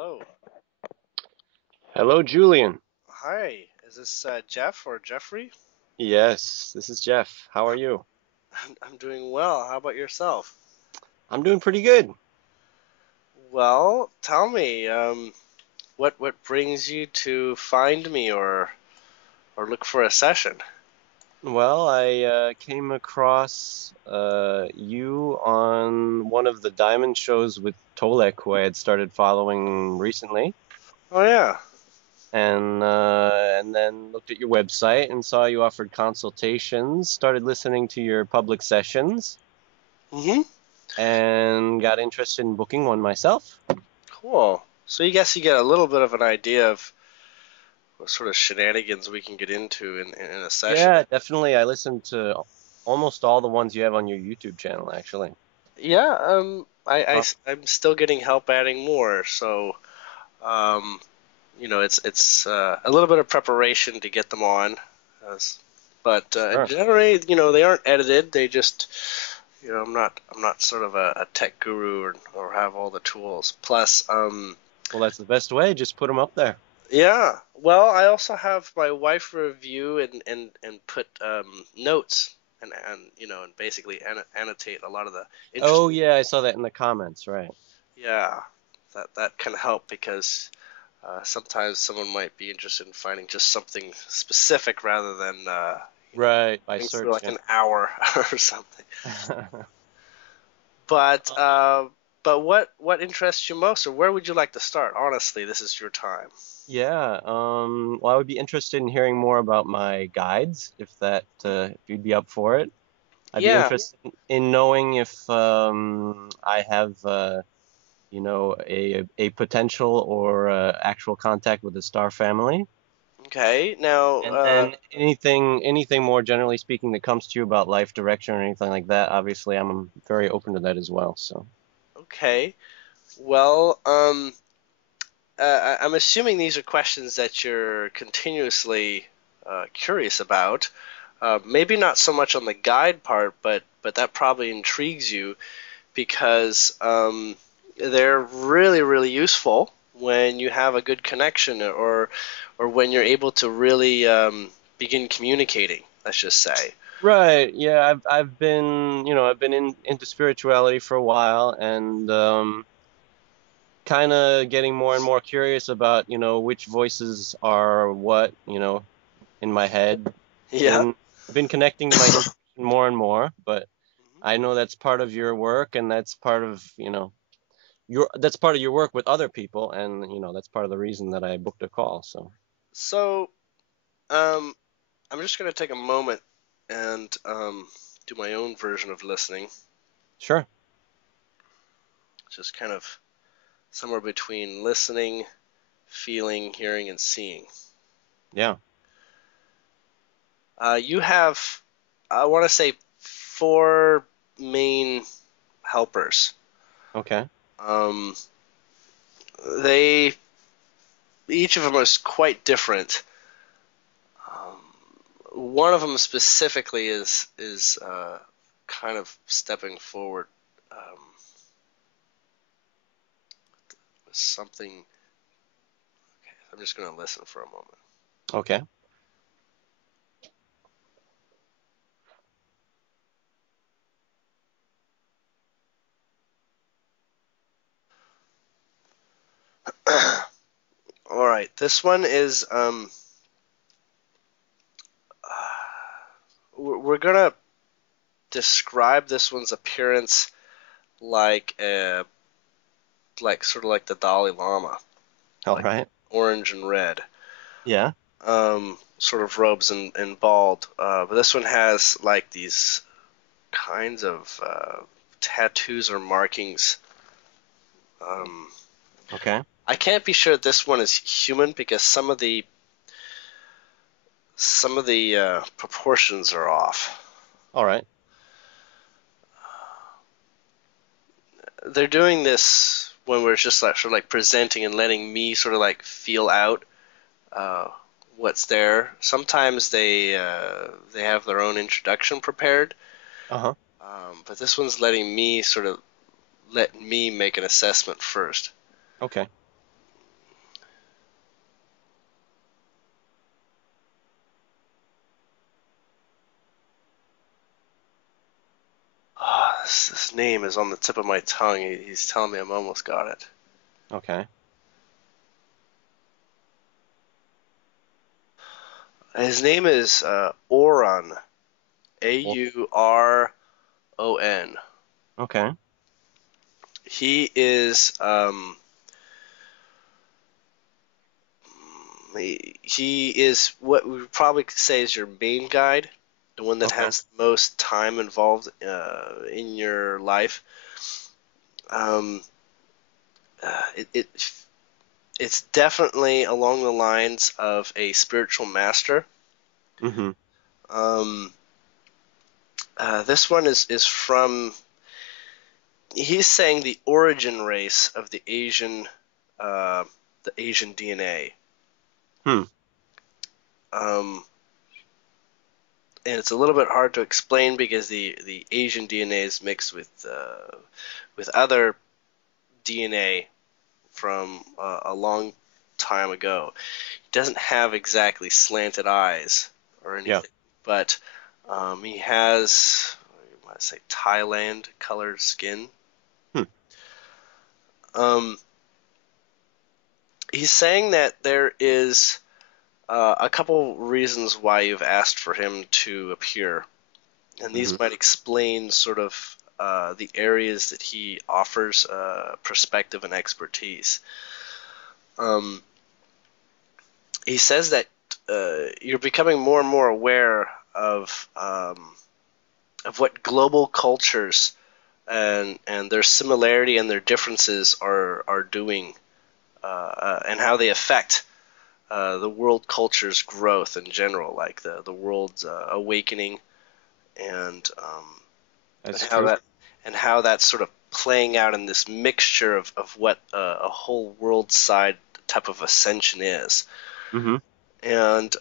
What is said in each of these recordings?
Hello. Hello, Julien. Hi. Is this Jeff or Jeffrey? Yes, this is Jeff. How are you? I'm doing well. How about yourself? I'm doing pretty good. Well, tell me, what brings you to find me or look for a session? Well, I came across you on one of the Diamond shows with Tolek, who I had started following recently, Oh yeah. and then looked at your website and saw you offered consultations. Started listening to your public sessions, Mm-hmm. and got interested in booking one myself. Cool. So you guess you get a little bit of an idea of what sort of shenanigans we can get into in a session. Yeah, definitely. I listened to almost all the ones you have on your YouTube channel, actually. Yeah. Uh, I'm still getting help adding more. So um, it's a little bit of preparation to get them on. As, but Sure. generally, they aren't edited. They just, I'm not sort of a tech guru or have all the tools. Plus, Well, that's the best way. Just put them up there. yeah. Well, I also have my wife review and put notes and basically annotate a lot of the Oh, interesting. yeah, I saw that in the comments, right. Yeah, that can help because sometimes someone might be interested in finding just something specific rather than Right, by going through like searching. an hour or something. But what interests you most, or where would you like to start? Honestly, this is your time. Yeah, well, I would be interested in hearing more about my guides, if you'd be up for it. I'd be Yeah. interested in knowing if I have a potential or actual contact with the star family. Okay. Now, And then anything more generally speaking that comes to you about life direction or anything like that, obviously I'm very open to that as well. So okay. Well, I'm assuming these are questions that you're continuously curious about. Maybe not so much on the guide part, but that probably intrigues you because they're really, really useful when you have a good connection or when you're able to really begin communicating, let's just say. right, yeah, I've been I've been into spirituality for a while and kind of getting more and more curious about which voices are what in my head. Yeah. Been connecting to my intuition more and more, but I know that's part of your work and that's part of that's part of your work with other people, and that's part of the reason that I booked a call. So So um, I'm just going to take a moment and do my own version of listening, sure. just kind of somewhere between listening, feeling, hearing, and seeing. Yeah. You have, I want to say, four main helpers. Okay. Um, they each of them is quite different. One of them specifically is kind of stepping forward with something. I'm just going to listen for a moment. Okay. All right, this one is we're gonna describe this one's appearance like like sort of like the Dalai Lama, All like right. orange and red, Yeah. sort of robes and bald. But this one has like these kinds of tattoos or markings. Um, Okay. I can't be sure this one is human because some of the proportions are off. All right. They're doing this when we're just like sort of like presenting and letting me sort of like feel out uh, what's there. Sometimes they have their own introduction prepared, Uh-huh. but this one's letting me sort of let me make an assessment first. Okay. his name is on the tip of my tongue. He's telling me I'm almost got it. Okay. His name is Auron. Well, Auron. okay. He is he is what we would probably say is your main guide, the one that Okay. has the most time involved in your life. Um, it's definitely along the lines of a spiritual master. Mm-hmm. Um, this one is from, he's saying the origin race of uh, the Asian DNA. Hmm. Um, and it's a little bit hard to explain because the Asian DNA is mixed with other DNA from a long time ago. He doesn't have exactly slanted eyes or Yeah. anything, but he has, I want to say, Thailand colored skin. Hmm. Um, he's saying that there is a couple reasons why you've asked for him to appear, and Mm-hmm. these might explain sort of the areas that he offers perspective and expertise. Um, he says that you're becoming more and more aware of what global cultures and their similarity and their differences are doing, and how they affect the world culture's growth in general, like the world's awakening, and and That's how true. that and how that's sort of playing out in this mixture of what a whole world side type of ascension is, Mm-hmm. and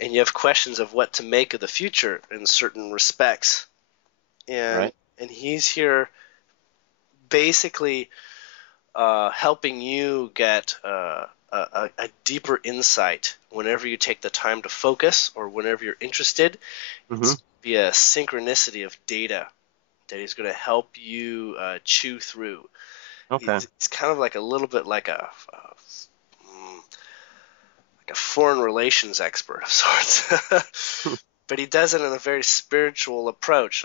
and you have questions of what to make of the future in certain respects, and Right. and he's here basically helping you get a deeper insight whenever you take the time to focus or whenever you're interested. Mm-hmm. It's be a synchronicity of data that he's going to help you chew through. Okay. He's kind of like a little bit like a foreign relations expert of sorts, but he does it in a very spiritual approach.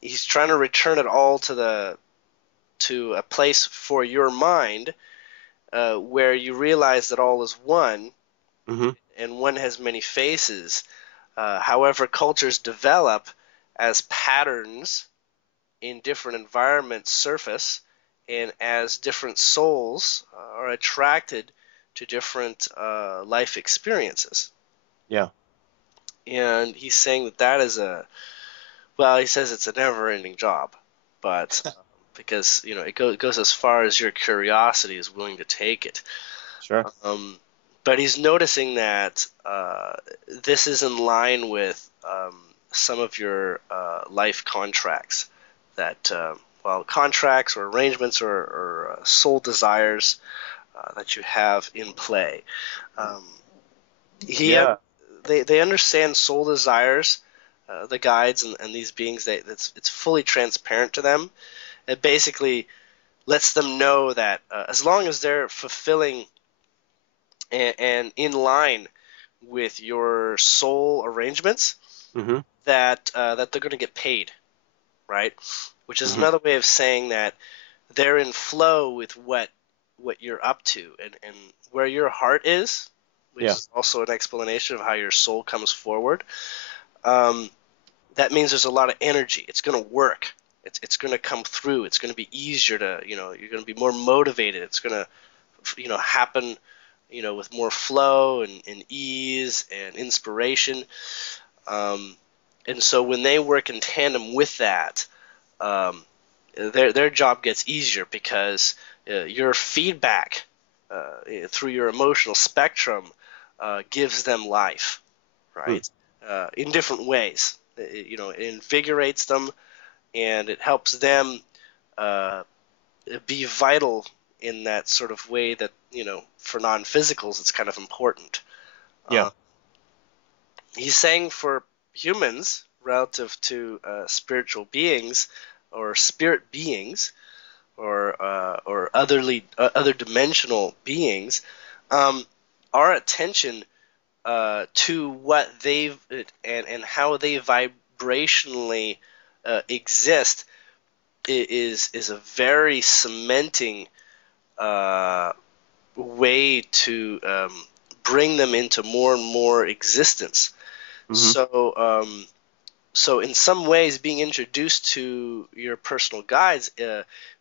He's trying to return it all to a place for your mind where you realize that all is one Mm-hmm. and one has many faces. However, cultures develop as patterns in different environments surface, and as different souls are attracted to different life experiences. Yeah. And he's saying that is well, he says it's a never-ending job, but because it goes as far as your curiosity is willing to take it. Sure. But he's noticing that this is in line with some of your life contracts, that well, contracts or arrangements or soul desires that you have in play. Um, he Yeah. they understand soul desires, the guides and these beings. It's fully transparent to them. It basically lets them know that as long as they're fulfilling and in line with your soul arrangements, Mm-hmm. that they're going to get paid, right? Which is Mm-hmm. another way of saying that they're in flow with what you're up to, and where your heart is, which Yeah. is also an explanation of how your soul comes forward. Um, that means there's a lot of energy. It's going to work. It's going to come through. It's going to be easier to, you're going to be more motivated. It's going to, happen, with more flow and ease and inspiration. Um, and so when they work in tandem with that, um, their job gets easier because your feedback through your emotional spectrum gives them life, Hmm. right? In different ways. It invigorates them and it helps them uh, be vital in that sort of way that, for non-physicals, it's kind of important. Yeah. Uh, he's saying for humans, relative to spiritual beings or spirit beings or other dimensional beings, our attention to what they've and how they vibrationally exist is a very cementing uh, way to bring them into more and more existence. Mm-hmm. So in some ways, being introduced to your personal guides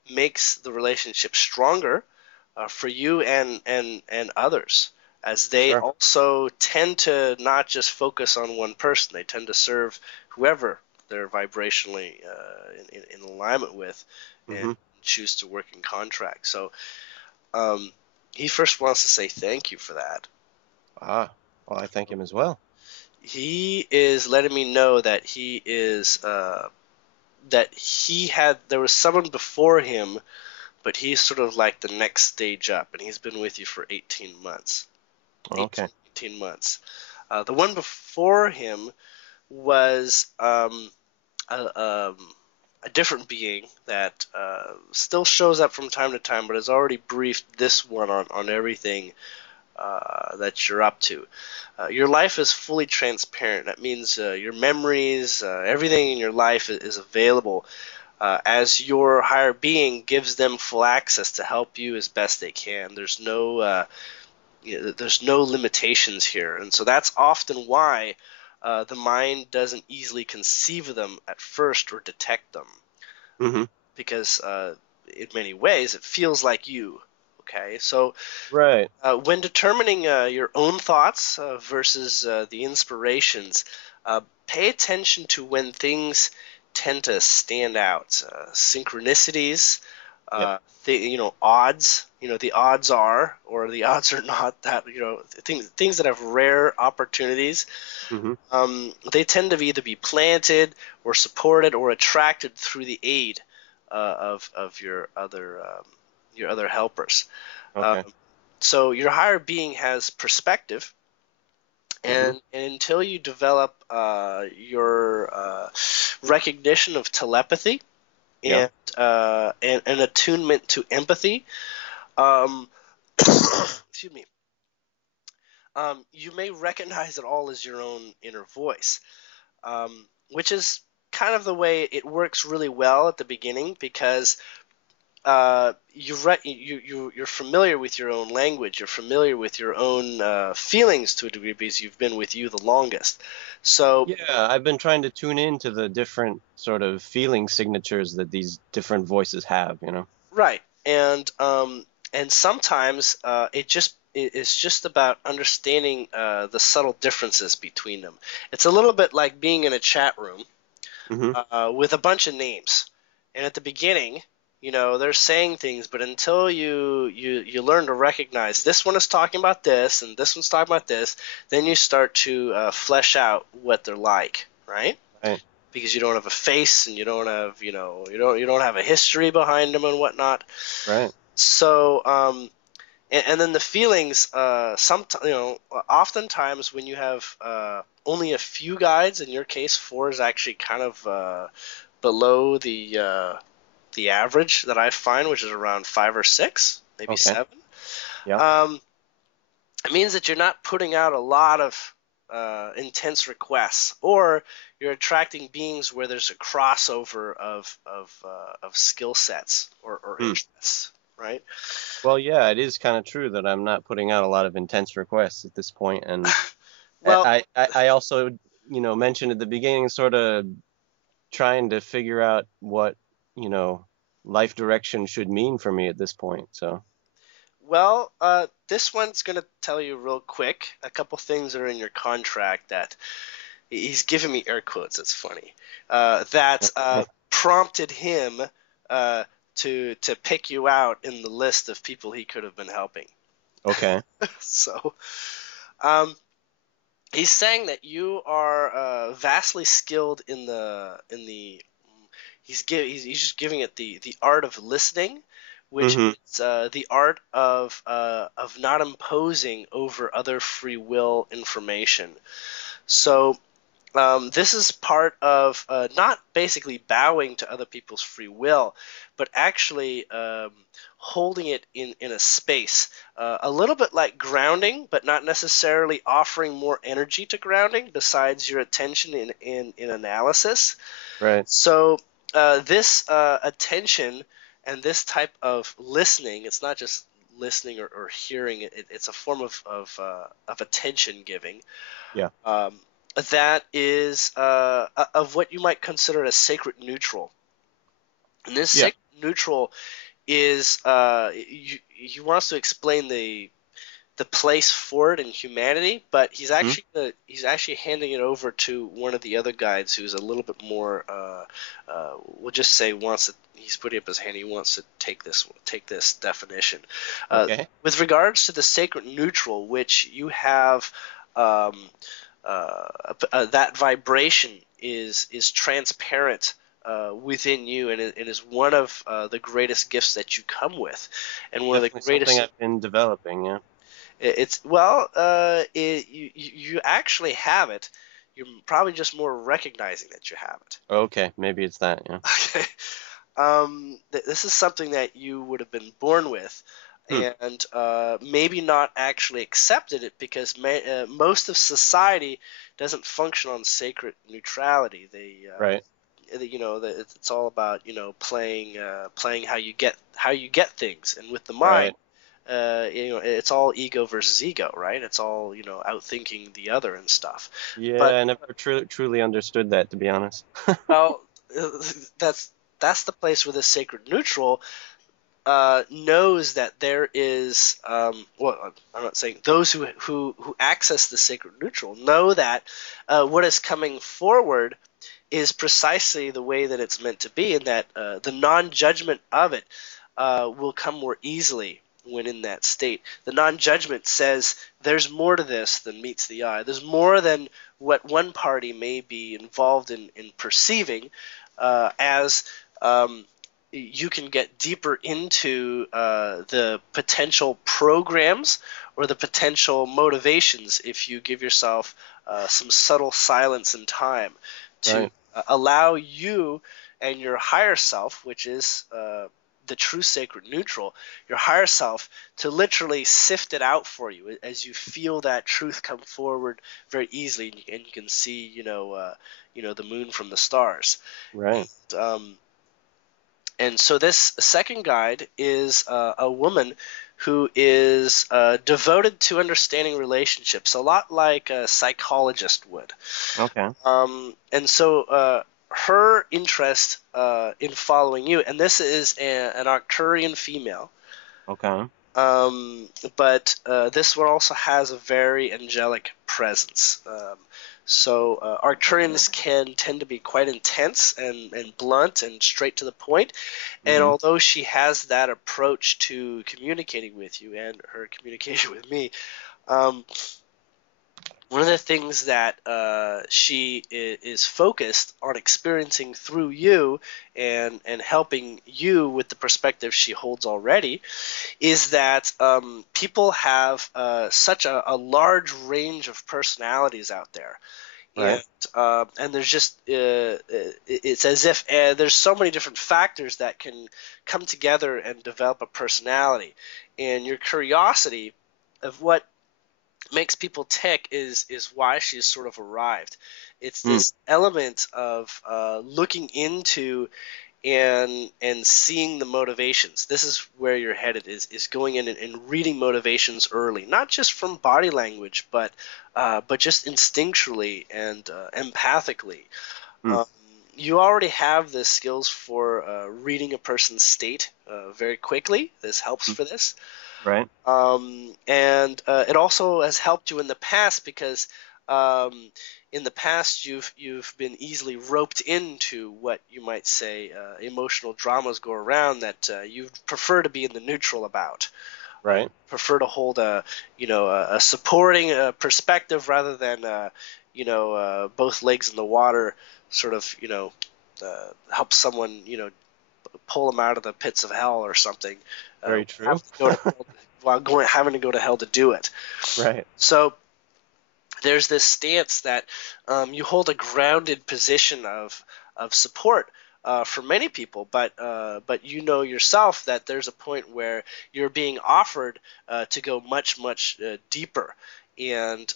makes the relationship stronger for you and others, as they Sure. also tend to not just focus on one person. They tend to serve whoever they're vibrationally in alignment with, and Mm-hmm. choose to work in contract. So um, he first wants to say thank you for that. Ah, well, I thank him as well. He is letting me know that there was someone before him, but he's sort of like the next stage up, and he's been with you for 18 months. Okay. 18 months. The one before him was a, um, a different being that still shows up from time to time, but has already briefed this one on everything that you're up to. Your life is fully transparent. That means your memories, everything in your life is available as your higher being gives them full access to help you as best they can. There's no limitations here, and so that's often why the mind doesn't easily conceive of them at first or detect them, Mm-hmm. because in many ways it feels like you. Okay, so Right. when determining your own thoughts versus the inspirations, pay attention to when things tend to stand out. Synchronicities, Yep. odds. The odds are, or the odds are not that. Things that have rare opportunities. Mm-hmm. They tend to either be planted or supported or attracted through the aid of your other helpers. Um, Okay. so your higher being has perspective, Mm-hmm. and until you develop your recognition of telepathy Yep. and an attunement to empathy, um, excuse me, you may recognize it all as your own inner voice, which is kind of the way it works really well at the beginning, because you're familiar with your own language. You're familiar with your own feelings to a degree, because you've been with you the longest. So, Yeah, I've been trying to tune in to the different sort of feeling signatures that these different voices have, you know? right, and sometimes it's just about understanding the subtle differences between them. It's a little bit like being in a chat room Mm-hmm. with a bunch of names. And at the beginning, they're saying things, but until you learn to recognize this one is talking about this and this one's talking about this, then you start to flesh out what they're like, right? Right. Because you don't have a face, and you don't have you don't have a history behind them and whatnot. Right. So and then the feelings, oftentimes when you have only a few guides, in your case, four is actually kind of below the average that I find, which is around five or six, maybe Okay. seven. Yeah. Um, it means that you're not putting out a lot of intense requests, or you're attracting beings where there's a crossover of skill sets or Hmm. interests, right? Well, yeah, it is kind of true that I'm not putting out a lot of intense requests at this point, and Well, I also, mentioned at the beginning, sort of trying to figure out what, you know, life direction should mean for me at this point. So, this one's going to tell you real quick a couple things that are in your contract that he's giving me air quotes. It's funny that prompted him uh, to pick you out in the list of people he could have been helping. okay. So um, he's saying that you are vastly skilled in the. He's just giving it the art of listening, which Mm-hmm. is the art of not imposing over other free will information. So This is part of not basically bowing to other people's free will, but actually holding it in a space. A little bit like grounding, but not necessarily offering more energy to grounding besides your attention in analysis. Right. So this attention and this type of listening, it's not just listening or hearing, it's a form of attention giving. Yeah. That is of what you might consider a sacred neutral. And this Yeah. sacred neutral is he wants to explain the place for it in humanity, but Hmm. he's actually handing it over to one of the other guides who's a little bit more we'll just say wants to. He's putting up his hand. He wants to take this definition. Okay. With regards to the sacred neutral, which you have. Um, that vibration is transparent within you, and is one of the greatest gifts that you come with, and one of the Definitely something greatest. I've been developing. Yeah. It's well, you actually have it. You're probably just more recognizing that you have it. Okay. Maybe it's that. Yeah. Okay. This is something that you would have been born with, Hmm. and maybe not actually accepted it because most of society doesn't function on sacred neutrality. Right. It's all about playing how you get things, and with the mind, Right. it's all ego versus ego, right? It's all outthinking the other and stuff. But Yeah. I never truly understood that, to be honest. well, that's that's the place where the sacred neutral knows that there is well, I'm not saying those who access the sacred neutral know that what is coming forward is precisely the way that it's meant to be, and that the non-judgment of it will come more easily when in that state. The non-judgment says there's more to this than meets the eye. There's more than what one party may be involved in perceiving, as you can get deeper into the potential programs or the potential motivations if you give yourself some subtle silence and time to Right. allow you and your higher self, which is the true sacred neutral, your higher self, to literally sift it out for you as you feel that truth come forward very easily, and you can see, the moon from the stars. Right. Um, and so this second guide is a woman who is devoted to understanding relationships, a lot like a psychologist would. Okay. And so her interest in following you, and this is an Arcturian female, Okay. but this one also has a very angelic presence. So Arcturians can tend to be quite intense and blunt and straight to the point. And Hmm. although she has that approach to communicating with you and her communication with me, um, one of the things that she is focused on experiencing through you and helping you with the perspective she holds already is that people have such a large range of personalities out there. Right. And there's just it's as if there's so many different factors that can come together and develop a personality, and your curiosity of what makes people tick is why she's sort of arrived. It's Hmm. this element of looking into and seeing the motivations. This is where you're headed, is going in and reading motivations early, not just from body language, but just instinctually and empathically. Hmm. Um, you already have the skills for reading a person's state very quickly. This helps Hmm. for this. Right. And it also has helped you in the past because in the past you've been easily roped into what you might say emotional dramas go around that you prefer to be in the neutral about. Right. Prefer to hold a supporting perspective rather than both legs in the water, sort of help someone pull them out of the pits of hell or something. Very true. Have to go to hell, while having to go to hell to do it. Right. So there's this stance that you hold a grounded position of support for many people, but you know yourself that there's a point where you're being offered to go much deeper, and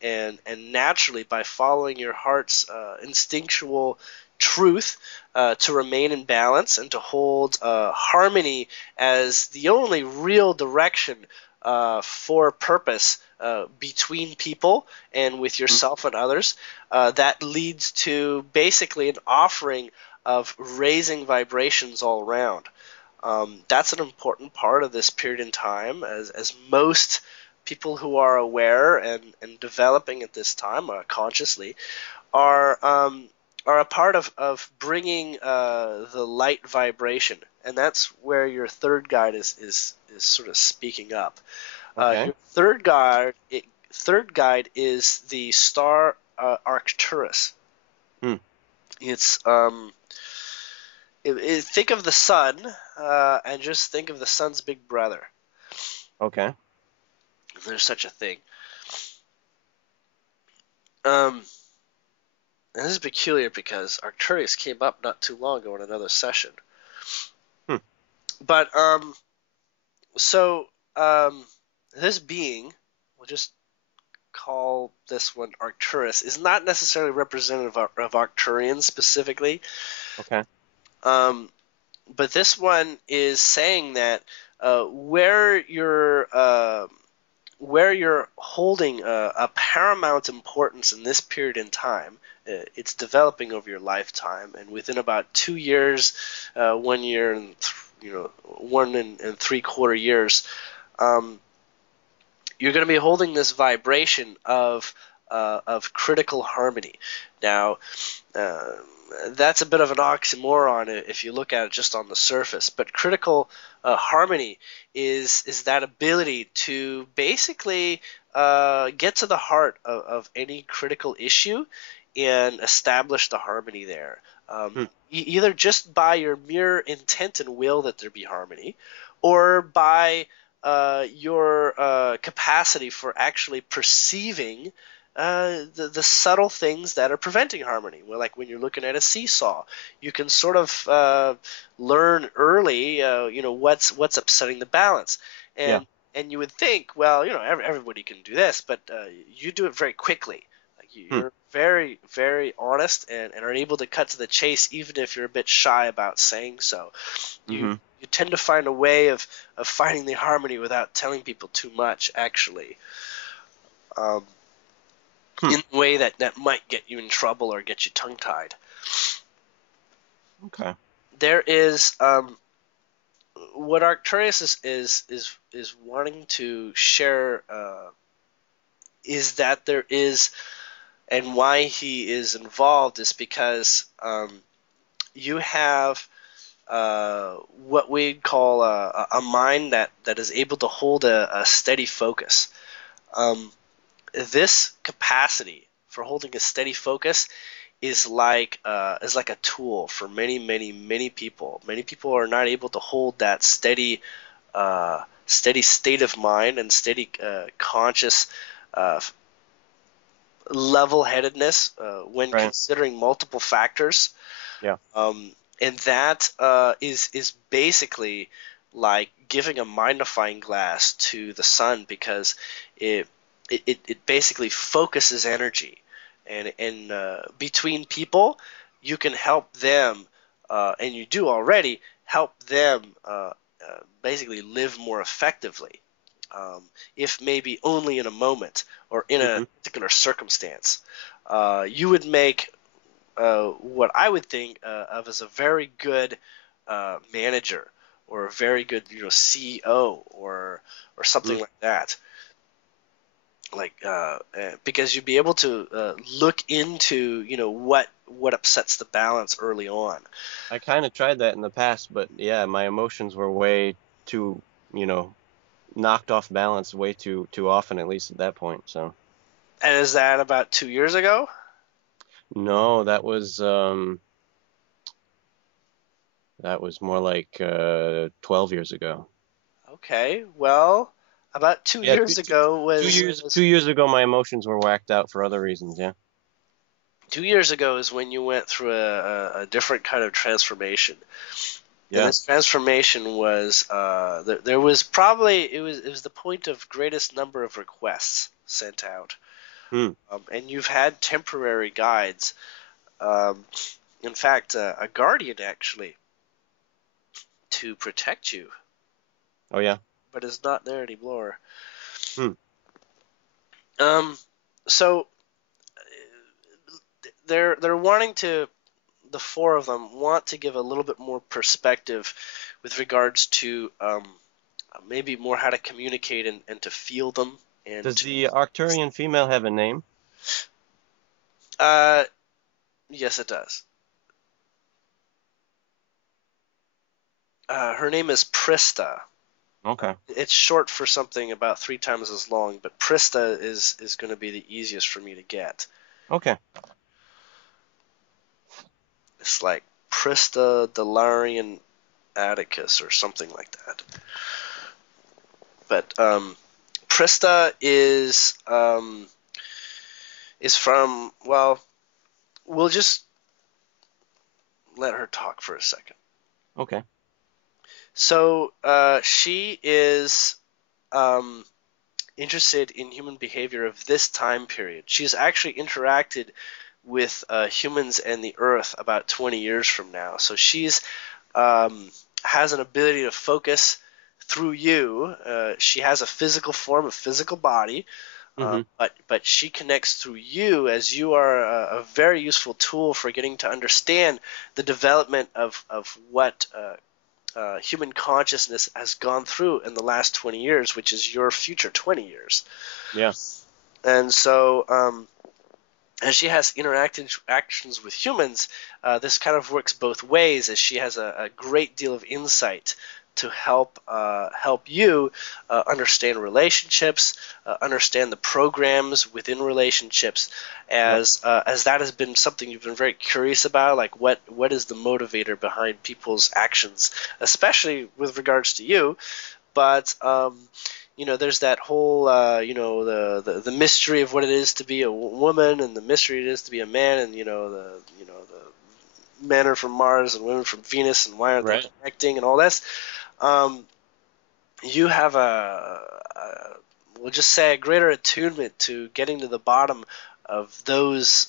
and naturally, by following your heart's instinctual truth, to remain in balance and to hold harmony as the only real direction for purpose between people and with Mm. yourself and others, that leads to basically an offering of raising vibrations all around. That's an important part of this period in time, as most people who are aware and developing at this time consciously are are a part of bringing the light vibration, and that's where your third guide is sort of speaking up. Okay. Your third guide is the star Arcturus. Hmm. It's think of the sun, and just think of the sun's big brother. Okay. If there's such a thing. Um, and this is peculiar because Arcturus came up not too long ago in another session. Hmm. But so um, this being, we'll just call this one Arcturus, is not necessarily representative of Arcturians specifically. Okay. Um, but this one is saying that where you're holding a paramount importance in this period in time, it's developing over your lifetime, and within about 2 years, 1 year, and 1 and 3/4 years, um, you're going to be holding this vibration of critical harmony. Now, uh, that's a bit of an oxymoron if you look at it just on the surface. But critical harmony is that ability to basically get to the heart of any critical issue and establish the harmony there. Hmm. Either just by your mere intent and will that there be harmony, or by your capacity for actually perceiving the subtle things that are preventing harmony. Well, like when you're looking at a seesaw, you can sort of learn early, what's upsetting the balance, Yeah. and you would think, well, everybody can do this, but you do it very quickly. Like Hmm. you're very, very honest and are able to cut to the chase, even if you're a bit shy about saying so. You Mm-hmm. you tend to find a way of finding the harmony without telling people too much, actually. Um, Hmm. in a way that might get you in trouble or get you tongue tied. Okay. There is what Arcturus is wanting to share, is that there is, and why he is involved is because you have what we call a mind that is able to hold a steady focus. Um, this capacity for holding a steady focus is like a tool for many people. Many people are not able to hold that steady state of mind and steady conscious uh, level-headedness when Right. considering multiple factors. Yeah. And that is basically like giving a magnifying glass to the sun, because it it basically focuses energy, and between people you can help them, and you do already help them basically live more effectively, um, if maybe only in a moment or in a Mm-hmm. particular circumstance. You would make what I would think of as a very good manager, or a very good CEO, or something Mm. like that. Like because you'd be able to look into what upsets the balance early on. I kind of tried that in the past, but yeah, my emotions were way too, you know, knocked off balance way too often, at least at that point. So And is that about 2 years ago? no, that was more like 12 years ago. Okay, well, About two Yeah, years ago two was, years was 2 years ago, my emotions were whacked out for other reasons. Yeah. 2 years ago is when you went through a different kind of transformation. And Yeah. this transformation was there was probably it was the point of greatest number of requests sent out, Hmm. and you've had temporary guides. Um, in fact, a guardian actually to protect you, Oh yeah. but is not there anymore. Hmm. Um, so they're wanting to, the four of them want to give a little bit more perspective with regards to maybe more how to communicate and to feel them and Does to, the Arcturian female have a name? uh, yes, it does. Her name is Prista. Okay. It's short for something about 3 times as long, but Prista is going to be the easiest for me to get. Okay. It's like Prista Delarian Atticus or something like that. But Prista is from, well, we'll just let her talk for a second. Okay. So she is um, interested in human behavior of this time period. She's actually interacted with humans and the Earth about 20 years from now. So she's has an ability to focus through you. She has a physical form, a physical body, Mm-hmm. but she connects through you as you are a very useful tool for getting to understand the development of what human consciousness has gone through in the last 20 years, which is your future 20 years. Yeah. And so, as she has interactions with humans, this kind of works both ways, as she has a great deal of insight to help you understand relationships, understand the programs within relationships, Yep. as that has been something you've been very curious about, like what is the motivator behind people's actions, especially with regards to you. But there's that whole the mystery of what it is to be a woman, and the mystery it is to be a man, and the men are from Mars and women from Venus, and why aren't they Right. connecting and all this. Um, you have we'll just say a greater attunement to getting to the bottom of those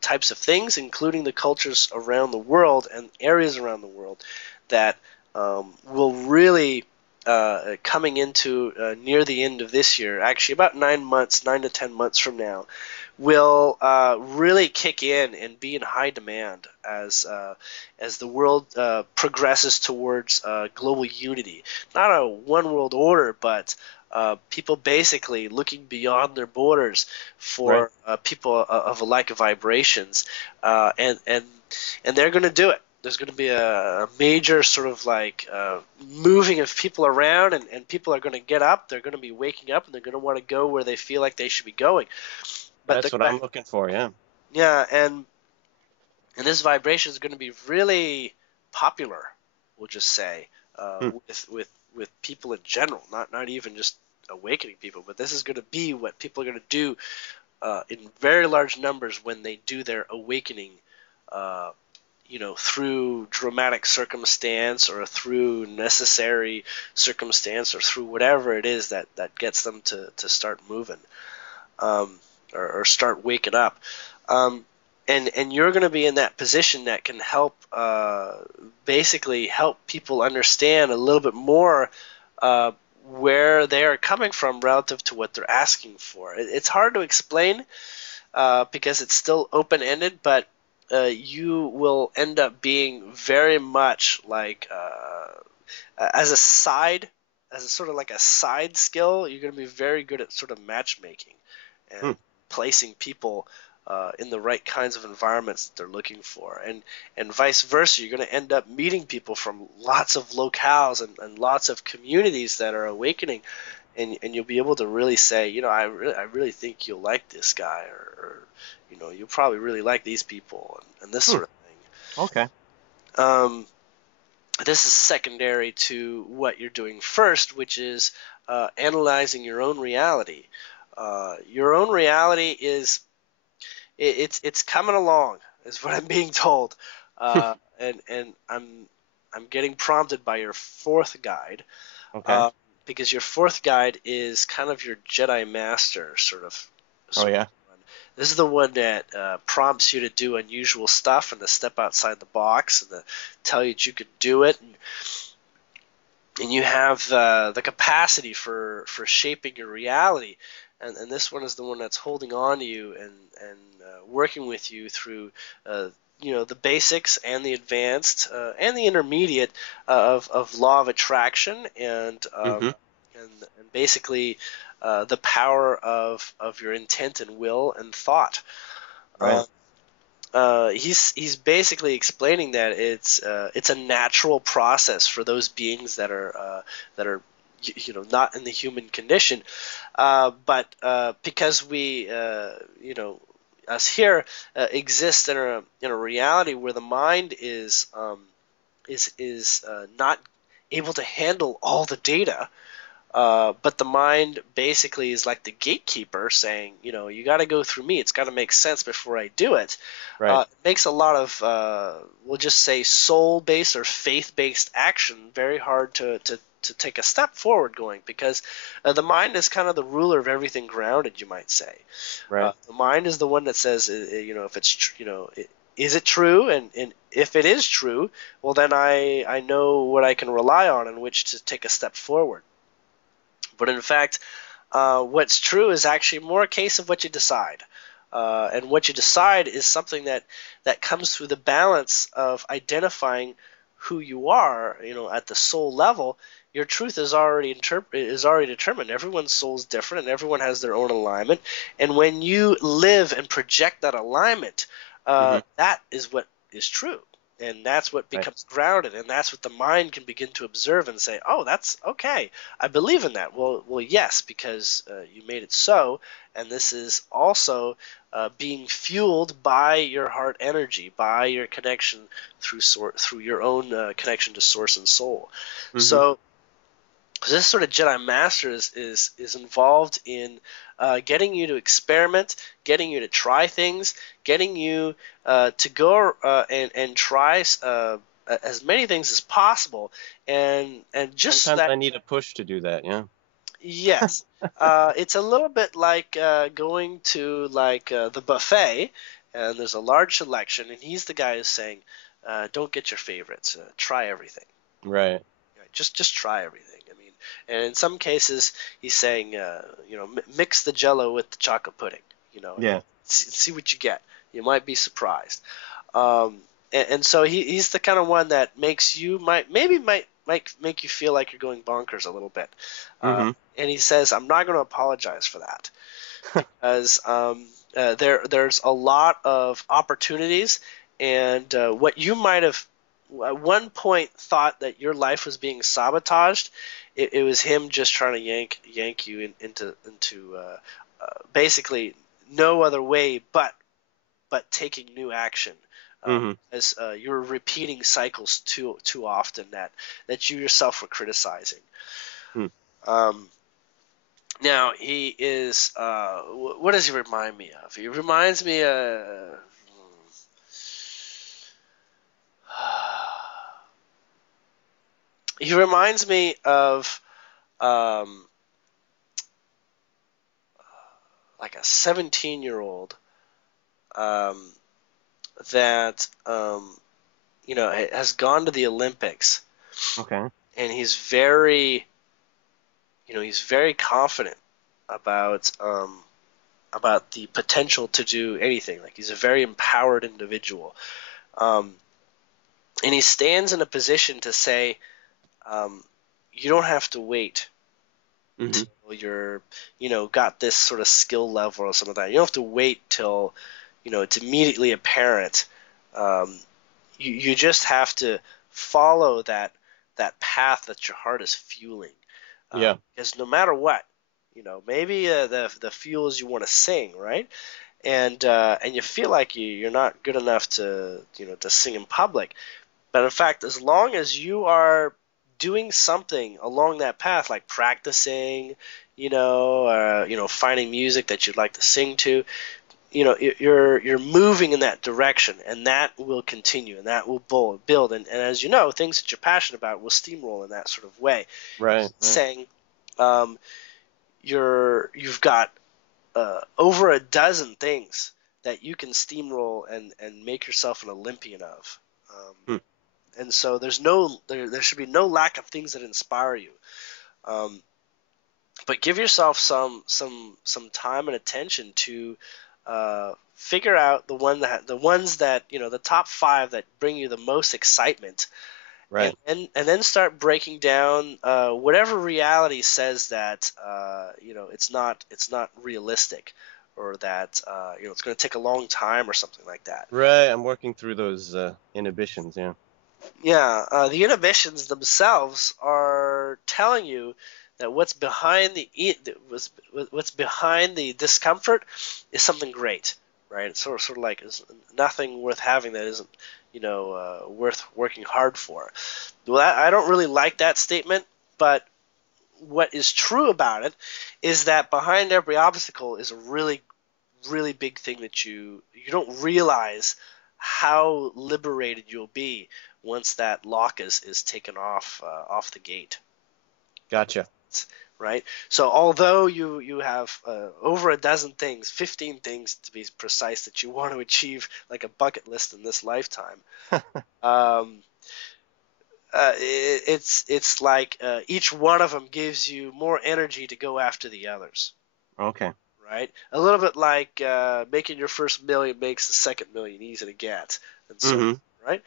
types of things, including the cultures around the world and areas around the world that will really coming into near the end of this year, actually about 9 months, 9 to 10 months from now, will really kick in and be in high demand as the world progresses towards global unity. Not a one world order, but people basically looking beyond their borders Right. for people of alike vibrations, and they're going to do it. There's going to be a major sort of like moving of people around, and people are going to get up. They're going to be waking up, and they're going to want to go where they feel like they should be going. But they're That's what going I'm to, looking for. Yeah. yeah, and this vibration is going to be really popular. We'll just say Hmm. with people in general, not even just awakening people, but this is going to be what people are going to do in very large numbers when they do their awakening. Uh, through dramatic circumstance or through necessary circumstance or through whatever it is that gets them to start moving, um, or start waking up. Um, and you're going to be in that position that can help basically help people understand a little bit more uh, where they are coming from relative to what they're asking for. It's hard to explain because it's still open-ended, but you will end up being very much like as a side, as a sort of like a side skill, you're going to be very good at sort of matchmaking and Hmm. placing people in the right kinds of environments that they're looking for, and vice versa. You're going to end up meeting people from lots of locales and lots of communities that are awakening, and you'll be able to really say, I really think you'll like this guy, or you'll probably really like these people, and this Hmm. sort of thing. Okay. Um, this is secondary to what you're doing first, which is analyzing your own reality. Your own reality is it's coming along, is what I'm being told, and I'm getting prompted by your fourth guide, Okay. uh, because your fourth guide is kind of your Jedi Master Oh sort of yeah. one. This is the one that prompts you to do unusual stuff and to step outside the box and to tell you that you could do it, and you have the capacity for shaping your reality. And this one is the one that's holding on to you and working with you through the basics and the advanced and the intermediate of law of attraction Mm-hmm. and basically the power of your intent and will and thought. Right. Uh, he's basically explaining that it's a natural process for those beings that are not in the human condition, but because we us here exist in a reality where the mind is not able to handle all the data. But the mind basically is like the gatekeeper saying, you got to go through me. It's got to make sense before I do it. Right. It makes a lot of, we'll just say, soul-based or faith-based action very hard to take a step forward going, because the mind is kind of the ruler of everything grounded, you might say. Right. The mind is the one that says, if it's, is it true? And if it is true, well, then I know what I can rely on in which to take a step forward. But in fact, what's true is actually more a case of what you decide. And what you decide is something that comes through the balance of identifying who you are, at the soul level. Your truth is already determined. Everyone's soul is different, and everyone has their own alignment. And when you live and project that alignment, Mm-hmm. that is what is true, and that's what Right. becomes grounded, and that's what the mind can begin to observe and say, "Oh, that's okay. I believe in that." Well, yes, because you made it so, and this is also being fueled by your heart energy, by your connection through your own connection to source and soul. Mm-hmm. So this sort of Jedi Master is involved in getting you to experiment, getting you to try things, getting you to go and try as many things as possible, and just so Sometimes that. I need a push to do that. Yeah. Yes. It's a little bit like going to the buffet, and there's a large selection, and he's the guy who's saying, "Don't get your favorites. Try everything. Right. Right? Just try everything." I mean, and in some cases, he's saying, mix the Jello with the chocolate pudding. And Yeah. see what you get. You might be surprised. And so he's the kind of one that makes you might make you feel like you're going bonkers a little bit. Uh, Mm-hmm. and he says, "I'm not going to apologize for that, because there's a lot of opportunities, and what you might have at one point thought that your life was being sabotaged, it was him just trying to yank you into basically no other way but taking new action." Mm-hmm. As you're repeating cycles too often that you yourself were criticizing. Hmm. Um, Now he is. What does he remind me of? He reminds me. He reminds me of um, like a 17-year-old um, that has gone to the Olympics, Okay. and he's very confident about the potential to do anything. Like, he's a very empowered individual, um, and he stands in a position to say, um, you don't have to wait Mm-hmm. till you're got this sort of skill level or something like that. You don't have to wait till it's immediately apparent. Um, you just have to follow that path that your heart is fueling, Yeah. because no matter what, maybe the fuel is you want to sing, right? And you feel like you're not good enough to sing in public, But in fact, as long as you are doing something along that path, like practicing, finding music that you'd like to sing to, you're moving in that direction, and that will continue, and that will build, and as you know, things that you're passionate about will steamroll in that sort of way. Right. Saying, um, you've got over a dozen things that you can steamroll and make yourself an Olympian of. Hmm. And so there should be no lack of things that inspire you. Um, but give yourself some time and attention to figure out the ones that the top 5 that bring you the most excitement, Right. and then start breaking down whatever reality says that it's not realistic, or that it's going to take a long time or something like that. Right. I'm working through those inhibitions. Yeah. Yeah, the inhibitions themselves are telling you that what's behind the discomfort is something great, right? It's sort of like is nothing worth having that isn't worth working hard for. Well, I don't really like that statement, but what is true about it is that behind every obstacle is a really, really big thing that you don't realize how liberated you'll be once that lock is taken off the gate. Gotcha. Right. So although you have over a dozen things, 15 things to be precise, that you want to achieve, like a bucket list in this lifetime, um, it's like each one of them gives you more energy to go after the others. Okay. Right? A little bit like making your first million makes the second million easy to get, and so Mm-hmm. right.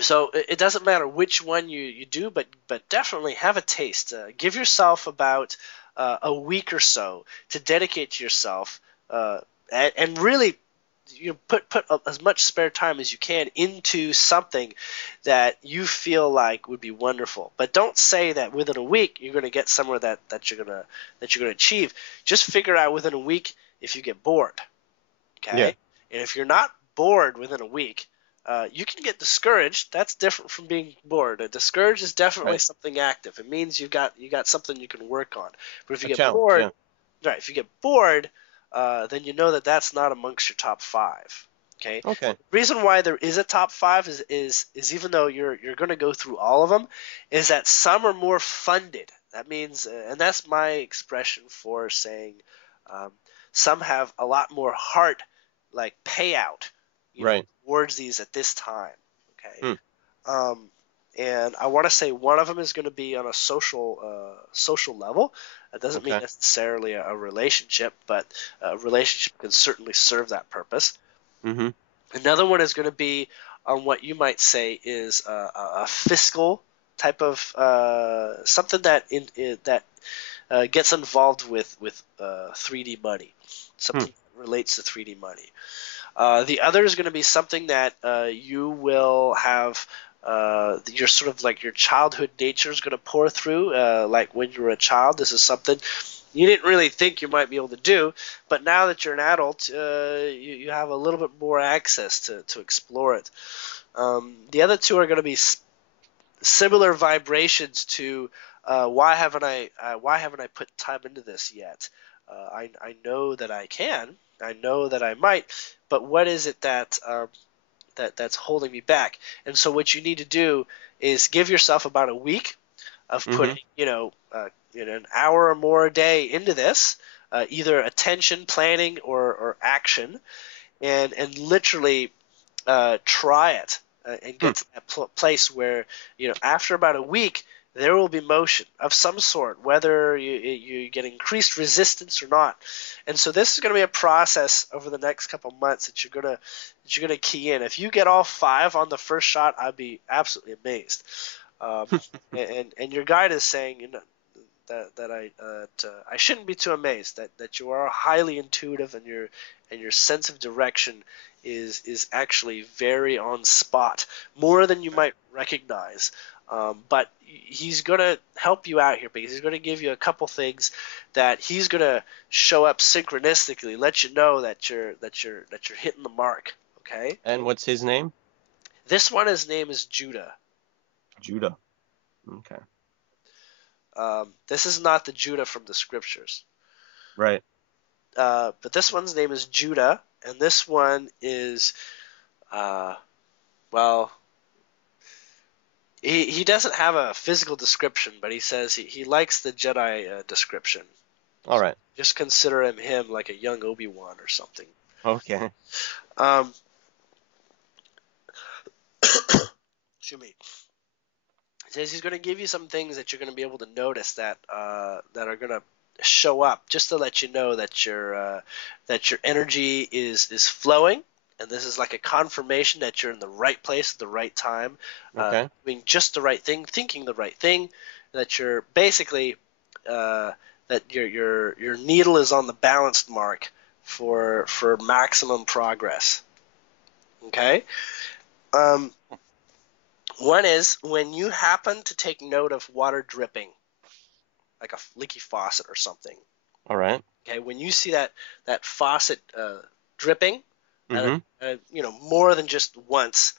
So it doesn't matter which one you do, but definitely have a taste. Give yourself about a week or so to dedicate to yourself, and really put as much spare time as you can into something that you feel like would be wonderful. But don't say that within a week you're going to get somewhere that you're gonna achieve. Just figure out within a week if you get bored. Yeah. Okay, and if you're not bored within a week, you can get discouraged. That's different from being bored. Discouraged is definitely Right. something active. It means you got something you can work on. But if you A get challenge. bored, Yeah. right? If you get bored, then you know that that's not amongst your top 5. Okay. Okay. The reason why there is a top 5 is even though you're going to go through all of them, is that some are more funded. That means, and that's my expression for saying, um, some have a lot more heart, like payout, Right. towards these at this time. Okay. Hmm. Um, and I want to say one of them is going to be on a social level. That doesn't mean Okay. necessarily a relationship, but a relationship can certainly serve that purpose. Mm-hmm. Another one is going to be on what you might say is a fiscal type of something that gets involved with 3D money, Hmm. something that relates to 3D money. The other is going to be something that you will have. Your sort of like your childhood nature is going to pour through. Like when you were a child, this is something you didn't really think you might be able to do, but now that you're an adult, you have a little bit more access to explore it. The other two are going to be similar vibrations to why haven't I put time into this yet? I know that I can. I know that I might, but what is it that's holding me back? And so what you need to do is give yourself about a week of Mm-hmm. putting an hour or more a day into this, either attention, planning, or action, and literally try it, and Hmm. get to that place where after about a week there will be motion of some sort, whether you get increased resistance or not. And so this is going to be a process over the next couple months that you're gonna key in. If you get all 5 on the first shot, I'd be absolutely amazed. Um, and your guide is saying, that I shouldn't be too amazed that you are highly intuitive, and your sense of direction is actually very on spot, more than you might recognize. But he's going to help you out here, because he's going to give you a couple things that he's going to show up synchronistically, let you know that you're hitting the mark. Okay. And what's his name? This one, his name is Judah. Judah. Okay. This is not the Judah from the scriptures. Right. But this one's name is Judah, and this one is, well, he doesn't have a physical description, but he says he likes the Jedi description. All right. Just consider him like a young Obi-Wan or something. Okay. Um, excuse me. He says he's going to give you some things that you're going to be able to notice that that are going to show up, just to let you know that your energy is flowing, and this is like a confirmation that you're in the right place at the right time, Okay. doing just the right thing, thinking the right thing, that you're basically that your needle is on the balanced mark for maximum progress. Okay. One is when you happen to take note of water dripping, like a leaky faucet or something. All right. Okay, when you see that faucet dripping, Mm-hmm. more than just once,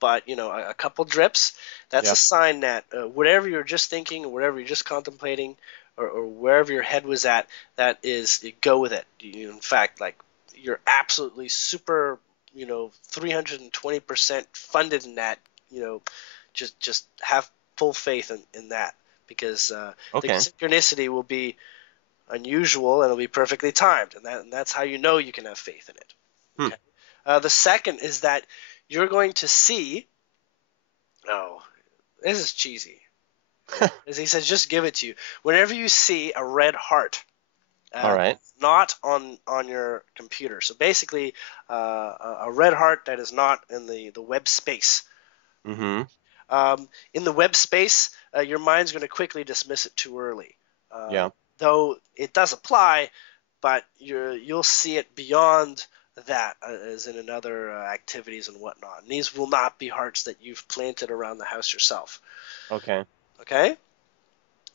but a couple drips, that's a Yeah. sign that whatever you're just thinking, or whatever you're just contemplating, or wherever your head was at, that is, you go with it. In fact, like, you're absolutely super, 320% funded in that. Just have full faith in that, because the Okay. synchronicity will be unusual and it'll be perfectly timed, and that's how you know you can have faith in it. Hmm. Okay. The second is that you're going to see. Oh, this is cheesy. As he says, just give it to you. Whenever you see a red heart, All right. not on your computer. So basically, a red heart that is not in the web space. Mm-hmm. In the web space, your mind's going to quickly dismiss it too early. Yeah. Though it does apply, but you'll see it beyond that, as in other activities and whatnot. And these will not be hearts that you've planted around the house yourself. Okay. Okay?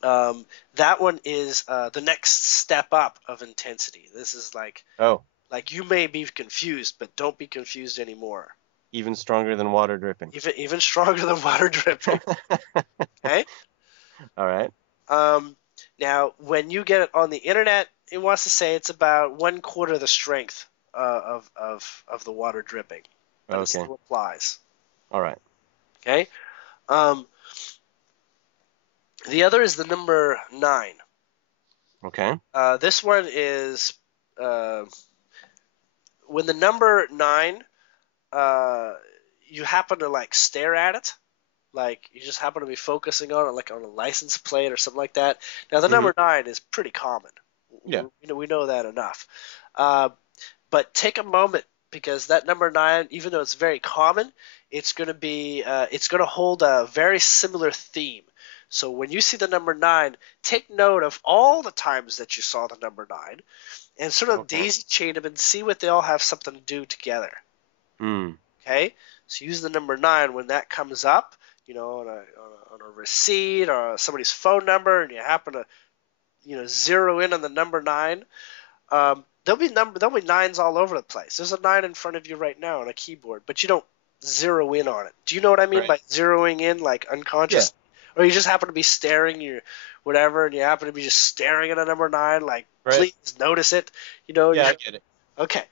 That one is the next step up of intensity. This is like Oh, you may be confused, but don't be confused anymore. even stronger than water dripping. Even stronger than water dripping. Okay? All right. Now, when you get it on the internet, it wants to say it's about 1/4 the strength of the water dripping, but it Okay. still applies. All right. Okay. The other is the number 9. Okay. This one is uh, when the number 9, you happen to like stare at it, like you just happen to be focusing on it, like on a license plate or something like that. Now, the Mm-hmm. number 9 is pretty common. Yeah. We know that enough. But take a moment, because that number 9, even though it's very common, it's going to hold a very similar theme. So when you see the number 9, take note of all the times that you saw the number 9, and sort of Okay. daisy chain them and see what they all have something to do together. Hmm. Okay, so use the number 9 when that comes up, on a receipt or somebody's phone number, and you happen to zero in on the number 9. There'll be 9s all over the place. There's a 9 in front of you right now on a keyboard, but you don't zero in on it. Do you know what I mean Right. by zeroing in, like unconscious? Yeah. Or you just happen to be staring, whatever, and you happen to be just staring at a number 9, like, Right. please notice it. Yeah, I get it. Okay.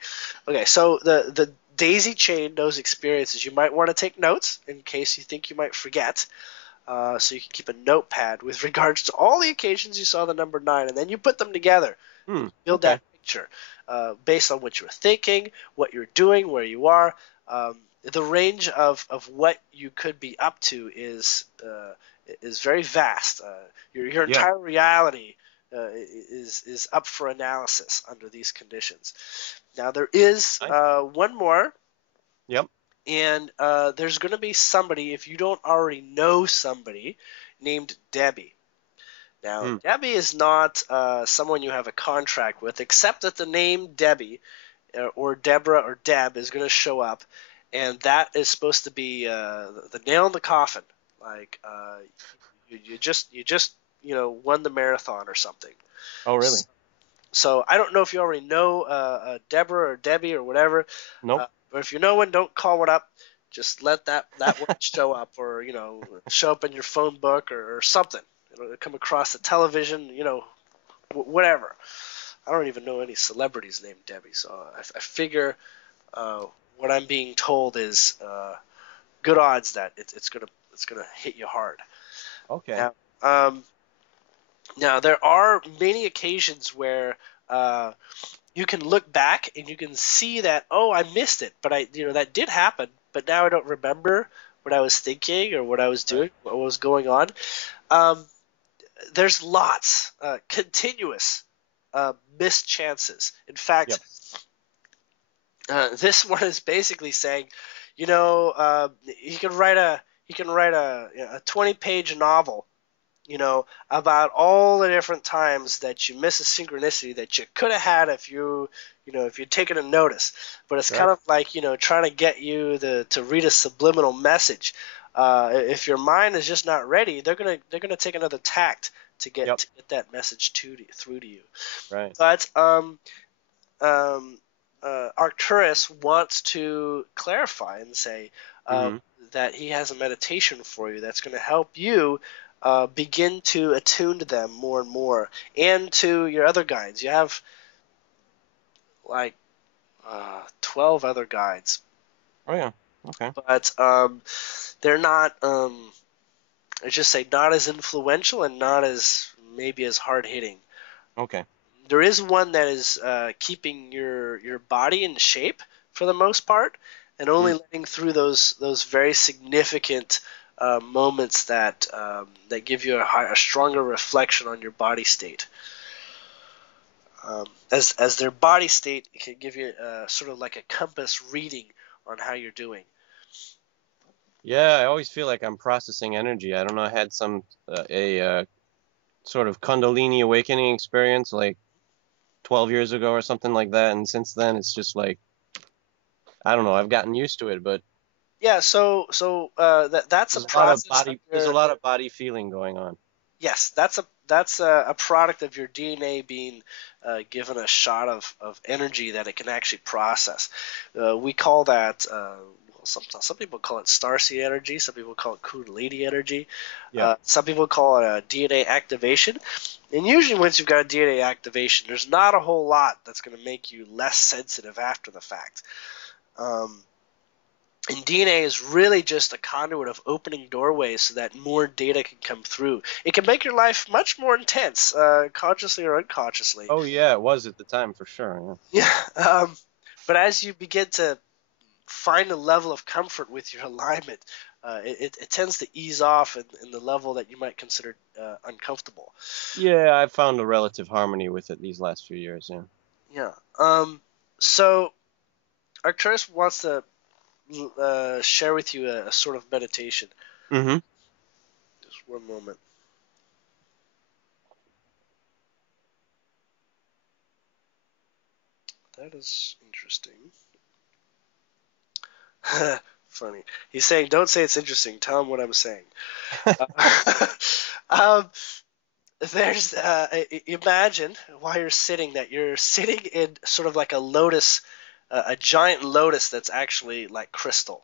So the daisy chain those experiences. You might want to take notes in case you think you might forget. So you can keep a notepad with regards to all the occasions you saw the number 9, and then you put them together. Build Okay. that picture based on what you're thinking, what you're doing, where you are. The range of what you could be up to is very vast. Your Yeah. entire reality is up for analysis under these conditions. Now, there is one more. Yep. And there's going to be somebody, if you don't already know somebody, named Debbie. Now, Debbie is not someone you have a contract with, except that the name Debbie or Deborah or Deb is going to show up, and that is supposed to be the nail in the coffin. Like you just won the marathon or something. Oh, really? So I don't know if you already know Deborah or Debbie or whatever. Nope. But if you know one, don't call one up. Just let that one show up, or show up in your phone book or something. It'll come across the television, whatever. I don't even know any celebrities named Debbie, so I figure what I'm being told is good odds that it's gonna hit you hard. Okay. Now there are many occasions where you can look back and you can see that, oh, I missed it, but that did happen, but now I don't remember what I was thinking or what I was doing, what was going on. There's lots, continuous missed chances. In fact, this one is basically saying, he can write a 20-page novel, about all the different times that you miss a synchronicity that you could have had if you'd taken a notice. But it's kind of like, trying to get you to read a subliminal message. If your mind is just not ready, they're gonna take another tact to get that message through to you. Right. But Arcturus wants to clarify and say that he has a meditation for you that's going to help you begin to attune to them more and more, and to your other guides. You have like 12 other guides. Oh yeah. Okay. But they're not. Let's just say not as influential and not as maybe as hard hitting. Okay. There is one that is keeping your body in shape for the most part, and only letting through those very significant moments that give you a stronger reflection on your body state. As their body state can give you sort of like a compass reading on how you're doing. Yeah, I always feel like I'm processing energy. I don't know. I had some sort of Kundalini awakening experience like 12 years ago or something like that, and since then it's just like, I don't know. I've gotten used to it, but yeah. So that's a process. There's a lot of body feeling going on. Yes, that's a product of your DNA being given a shot of energy that it can actually process. We call that. Some people call it starseed energy. Some people call it Kundalini energy. Some people call it a DNA activation. And usually once you've got a DNA activation, there's not a whole lot that's going to make you less sensitive after the fact. And DNA is really just a conduit of opening doorways so that more data can come through. It can make your life much more intense, consciously or unconsciously. Oh yeah, it was at the time for sure. Yeah. But as you begin to find a level of comfort with your alignment, it tends to ease off in the level that you might consider uncomfortable. Yeah, I've found a relative harmony with it these last few years. Yeah. Yeah. So Arcturus wants to share with you a sort of meditation. Mm-hmm. Just one moment. That is interesting. Funny. He's saying, don't say it's interesting. Tell him what I'm saying. There's imagine while you're sitting that you're sitting in sort of like a lotus, a giant lotus that's actually like crystal.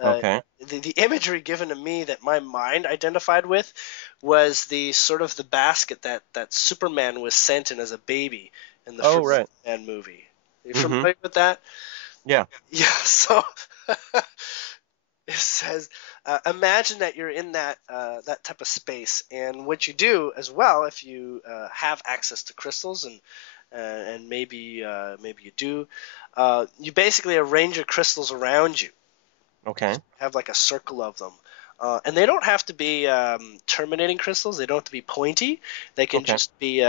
Okay. The imagery given to me that my mind identified with was the sort of the basket that Superman was sent in as a baby in the first Superman movie. Are you familiar with that? Yeah. Yeah. So it says, imagine that you're in that type of space, and what you do as well, if you have access to crystals, and maybe you do, you basically arrange your crystals around you. Okay. Have like a circle of them. And they don't have to be terminating crystals. They don't have to be pointy. They can just be,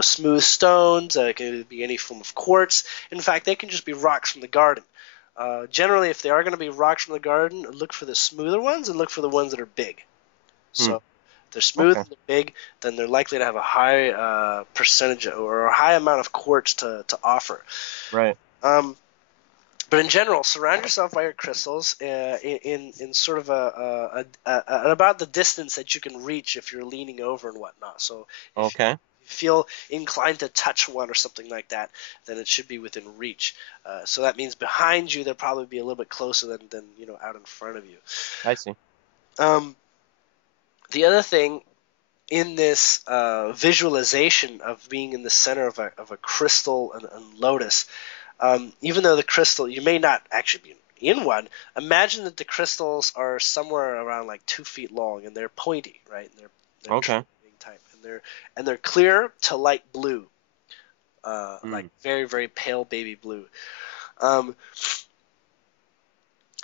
smooth stones. It can be any form of quartz. In fact, they can just be rocks from the garden. Generally, if they are going to be rocks from the garden, look for the smoother ones and look for the ones that are big. So if they're smooth and they're big, then they're likely to have a high percentage or a high amount of quartz to offer. Right. But in general, surround yourself by your crystals in sort of about the distance that you can reach if you're leaning over and whatnot. So if you feel inclined to touch one or something like that, then it should be within reach. So that means behind you, they'll probably be a little bit closer than out in front of you. I see. The other thing in this visualization of being in the center of a crystal and lotus, even though the crystal, you may not actually be in one, imagine that the crystals are somewhere around like 2 feet long and they're pointy, right? And they're Okay. type, and they're clear to light blue, like Mm. very, very pale baby blue.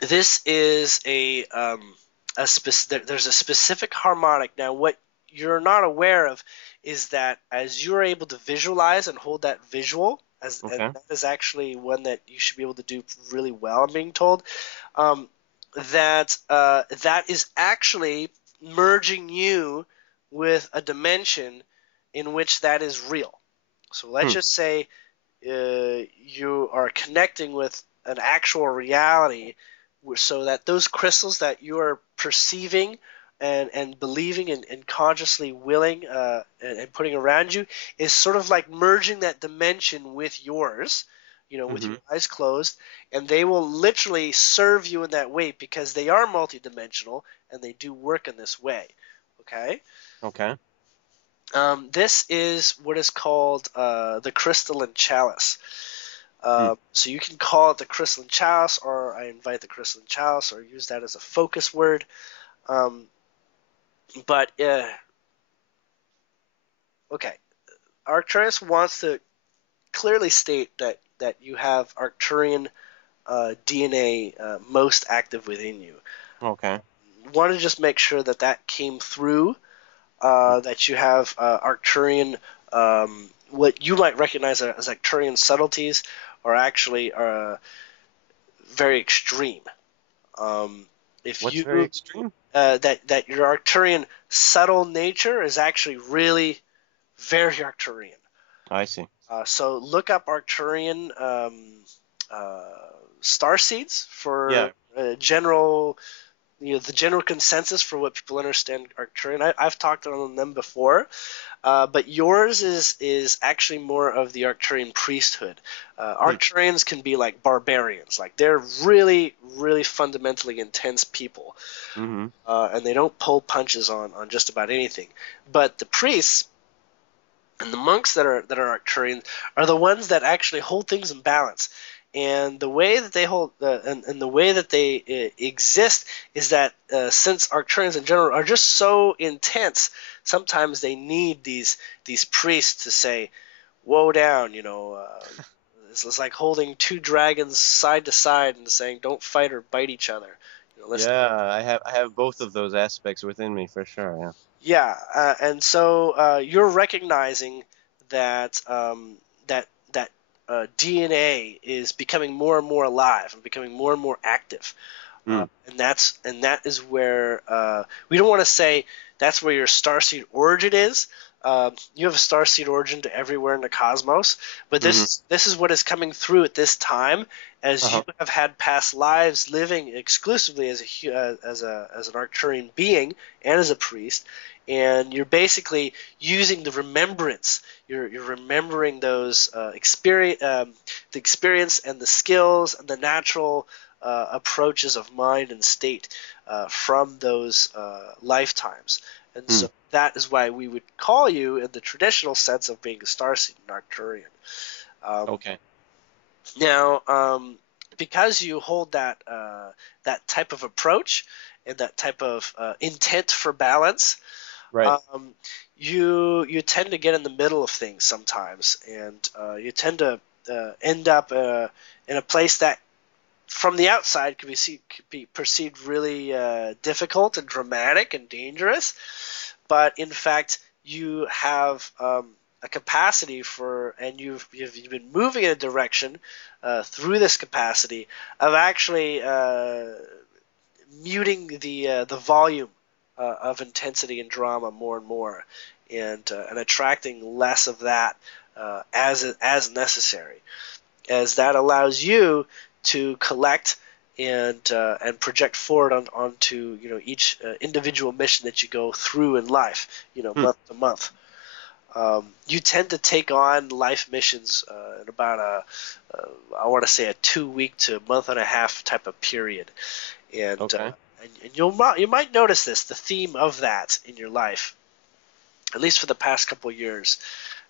This is there's a specific harmonic. Now, what you're not aware of is that as you're able to visualize and hold that visual, and Okay. that is actually one that you should be able to do really well, I'm being told, that is actually merging you with a dimension in which that is real. So let's just say you are connecting with an actual reality, so that those crystals that you are perceiving and believing and consciously willing and putting around you is sort of like merging that dimension with yours, with Mm-hmm. your eyes closed, and they will literally serve you in that way because they are multidimensional and they do work in this way. Okay? Okay. This is what is called the crystalline chalice. So you can call it the crystalline chalice, or I invite the crystalline chalice, or use that as a focus word. But okay, Arcturus wants to clearly state that you have Arcturian DNA most active within you. Okay. Want to just make sure that came through. That you have Arcturian, what you might recognize as Arcturian subtleties are actually very extreme. If What's very you extreme? that your Arcturian subtle nature is actually really very Arcturian. I see. So look up Arcturian star seeds Yeah. for general, the general consensus for what people understand Arcturian. I've talked on them before, but yours is actually more of the Arcturian priesthood. Arcturians can be like barbarians, like they're really, really fundamentally intense people, Mm-hmm. and they don't pull punches on just about anything. But the priests and the monks that are Arcturian are the ones that actually hold things in balance. And the way that they hold, and the way that they exist is that since Arcturians in general are just so intense, sometimes they need these priests to say, "Whoa down," it's like holding two dragons side to side and saying, "Don't fight or bite each other." Listen. Yeah, I have both of those aspects within me for sure. Yeah. Yeah, and so you're recognizing that DNA is becoming more and more alive and becoming more and more active, Mm. and that is where we don't want to say that's where your starseed origin is. You have a starseed origin to everywhere in the cosmos, but Mm-hmm. this is what is coming through at this time, as you Uh-huh. have had past lives living exclusively as an Arcturian being and as a priest, and you're basically using the remembrance. You're remembering those the experience and the skills and the natural approaches of mind and state from those lifetimes. And Mm. so that is why we would call you, in the traditional sense of being a starseed, an Arcturian. Okay. Now, because you hold that type of approach and that type of intent for balance, Right. you tend to get in the middle of things sometimes, and you tend to end up in a place that, from the outside, could be perceived really difficult and dramatic and dangerous, but in fact you have a capacity for, and you've been moving in a direction through this capacity of actually muting the volume of intensity and drama more and more, and attracting less of that as necessary, as that allows you to collect and project forward onto each individual mission that you go through in life, Hmm. month to month. you tend to take on life missions in about I want to say a 2 week to a month and a half type of period, and Okay. you might notice this, the theme of that in your life, at least for the past couple of years,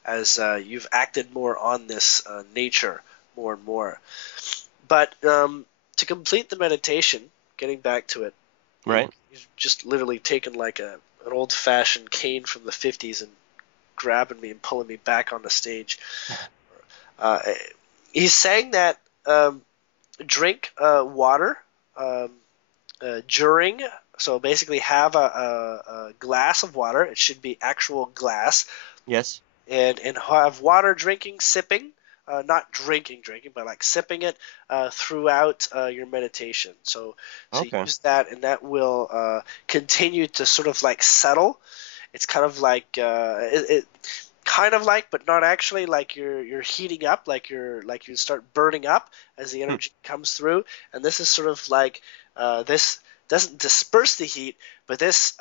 as you've acted more on this nature more and more. But to complete the meditation, getting back to it, Right. you've just literally taken like an old-fashioned cane from the 50s and grabbing me and pulling me back on the stage. Uh, he's saying that drink water um, during, so basically have a glass of water. It should be actual glass, Yes. and have water drinking, sipping, not drinking, but like sipping it throughout your meditation. So Okay. use that, and that will continue to sort of like settle. It's kind of like it kind of like, but not actually, like you're heating up, like you start burning up as the Hmm. energy comes through, and this is sort of like this doesn't disperse the heat, but this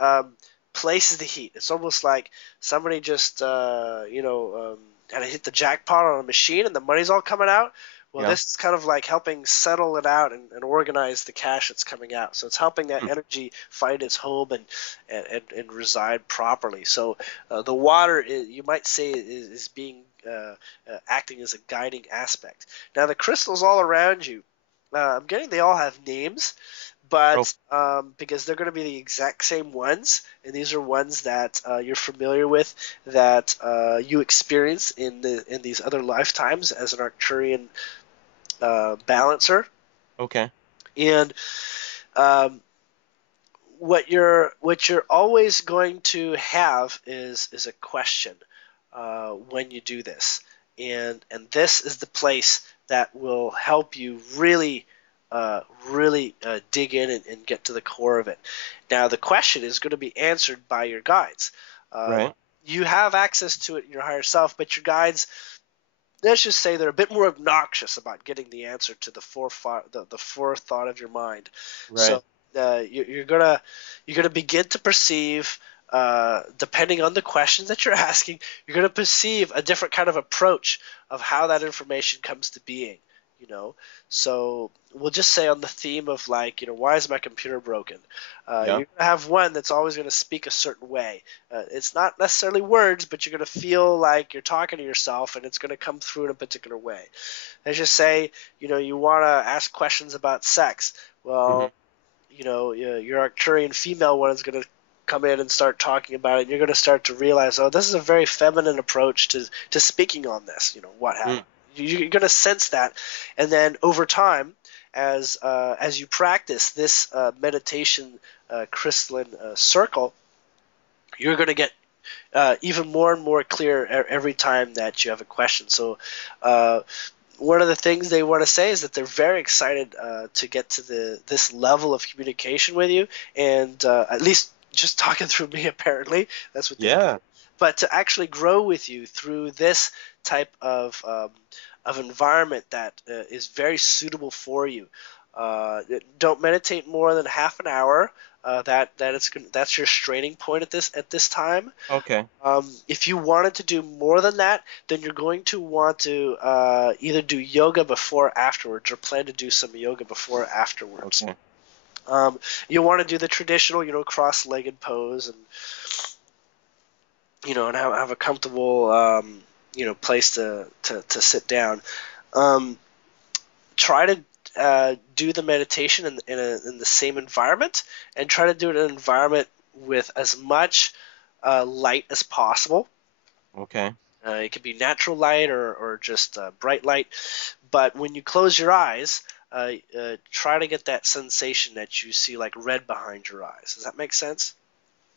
places the heat. It's almost like somebody just kind of hit the jackpot on a machine and the money's all coming out. Well, Yeah. this is kind of like helping settle it out and organize the cash that's coming out. So it's helping that Hmm. energy find its home and reside properly. So the water, you might say, is being acting as a guiding aspect. Now the crystals all around you, I'm getting they all have names, Oh, but because they're going to be the exact same ones, and these are ones that you're familiar with, that you experience in these other lifetimes as an Arcturian balancer, okay. and um, what you're always going to have is a question when you do this, and this is the place that will help you really dig in and get to the core of it. Now, the question is going to be answered by your guides. Uh, Right. you have access to it in your higher self, but your guides, let's just say, they're a bit more obnoxious about getting the answer to the forethought of your mind. Right. So you're gonna begin to perceive, depending on the questions that you're asking, you're gonna perceive a different kind of approach of how that information comes to being. You know, so we'll just say on the theme of, like, why is my computer broken? Yeah. You're gonna have one that's always gonna speak a certain way. It's not necessarily words, but you're gonna feel like you're talking to yourself, and it's gonna come through in a particular way. Let's just say, you want to ask questions about sex. Hmm. Well, your Arcturian female one is going to come in and start talking about it, and you're going to start to realize, oh, this is a very feminine approach to speaking on this. What have Mm. you're going to sense that, and then over time, as you practice this meditation crystalline circle, you're going to get even more and more clear every time that you have a question. So uh, one of the things they want to say is that they're very excited to get to this level of communication with you, and at least just talking through me, apparently that's what they want. Yeah. But to actually grow with you through this type of environment that is very suitable for you. Don't meditate more than half an hour. That's your straining point at this time. Okay. If you wanted to do more than that, then you're going to want to either do yoga before or afterwards, or plan to do some yoga before or afterwards. Okay. Um, you want to do the traditional, cross-legged pose, and have a comfortable, place to sit down. Um, Try to do the meditation in the same environment, and try to do it in an environment with as much light as possible. Okay. It could be natural light or just bright light. But when you close your eyes, try to get that sensation that you see like red behind your eyes. Does that make sense?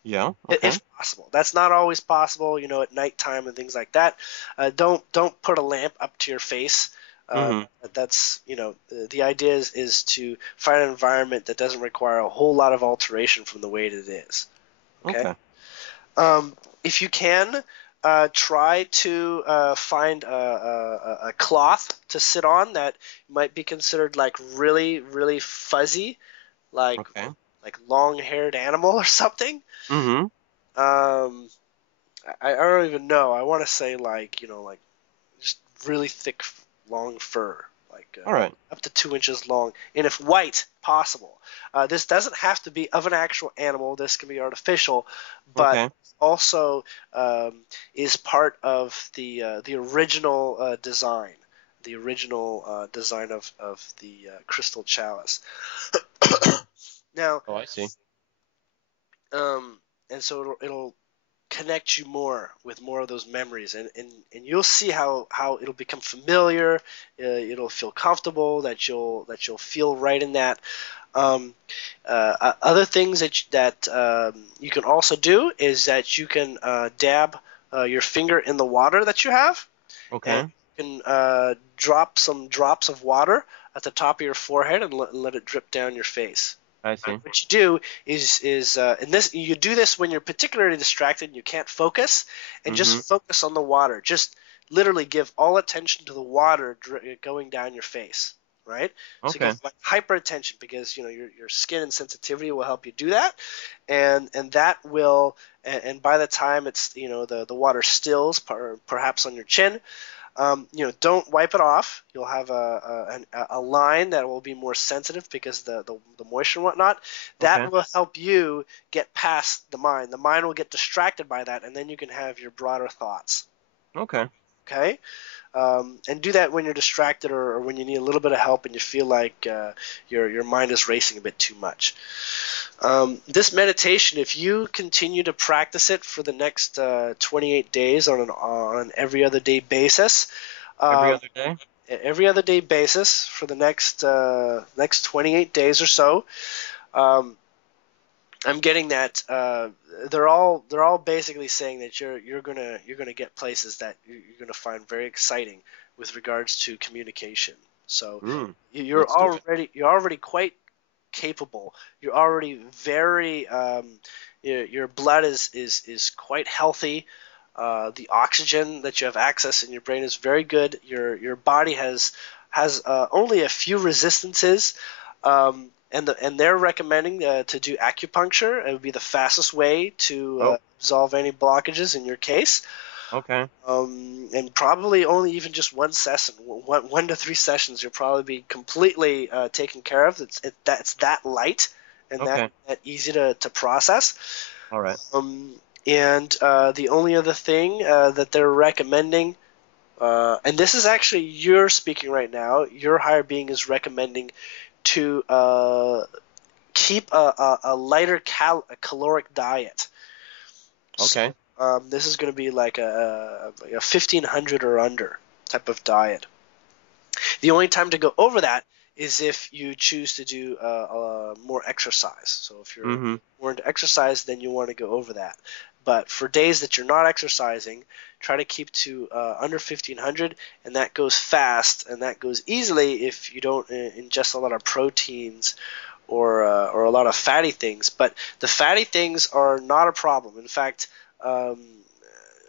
Yeah. Okay. If possible. That's not always possible, at nighttime and things like that. Don't put a lamp up to your face. Uh, Hmm. that's the idea is to find an environment that doesn't require a whole lot of alteration from the way that it is. Okay. Okay. If you can, try to find a cloth to sit on that might be considered like really, really fuzzy, like Okay. like long-haired animal or something. Hmm. Um, I don't even know. I want to say like like just really thick, long fur, like All right. up to 2 inches long, and if white possible. This doesn't have to be of an actual animal. This can be artificial, but Okay. also is part of the original design, the original design of the crystal chalice. Now, Oh, I see. um, and so it'll connect you more with more of those memories, and you'll see how it'll become familiar. It'll feel comfortable, that you'll feel right in that. um, Other things that you can also do is that you can dab your finger in the water that you have, and Okay. you can drop some drops of water at the top of your forehead and let it drip down your face. I see. What you do is and this you do this when you're particularly distracted and you can't focus, and Mm-hmm. just focus on the water. Just literally give all attention to the water going down your face, right? So Okay. give like hyper attention, because your skin and sensitivity will help you do that, and that will and by the time it's the water stills, perhaps on your chin, don't wipe it off. You'll have a line that will be more sensitive because the moisture and whatnot. Okay. That will help you get past the mind. The mind will get distracted by that, and then you can have your broader thoughts. Okay. Okay? And do that when you're distracted, or when you need a little bit of help and you feel like your mind is racing a bit too much. This meditation, if you continue to practice it for the next 28 days on an every other day basis, Every uh, other day? for the next 28 days or so, um, I'm getting that they're all basically saying that you're gonna get places that you're gonna find very exciting with regards to communication. So Mm. you're Let's do it. already quite capable. You're already very your blood is quite healthy. The oxygen that you have access in your brain is very good. Your body has only a few resistances, and they're recommending to do acupuncture. It would be the fastest way to Oh, resolve any blockages in your case. okay. And probably only even just one session, 1 to 3 sessions, you'll probably be completely taken care of. It's that light and Okay. that easy to process. All right. Um, and the only other thing that they're recommending, and this is actually you're speaking right now, your higher being is recommending to keep a lighter a caloric diet. So Okay. this is going to be like a 1500 or under type of diet. The only time to go over that is if you choose to do more exercise. So if you're Mm-hmm. more into exercise, then you want to go over that. But for days that you're not exercising, try to keep to under 1500, and that goes fast and that goes easily if you don't ingest a lot of proteins or a lot of fatty things. But the fatty things are not a problem. In fact, um,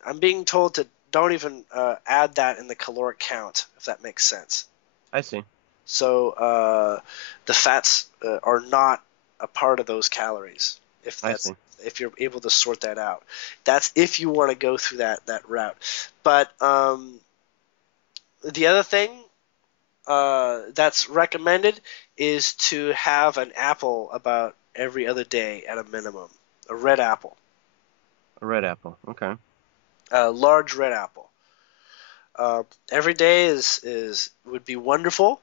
I'm being told to don't even add that in the caloric count, if that makes sense. I see. So the fats are not a part of those calories. I see. If you're able to sort that out, that's if you want to go through that route. But the other thing that's recommended is to have an apple about every other day at a minimum, a red apple, A red apple. Okay. a large red apple. Every day is would be wonderful.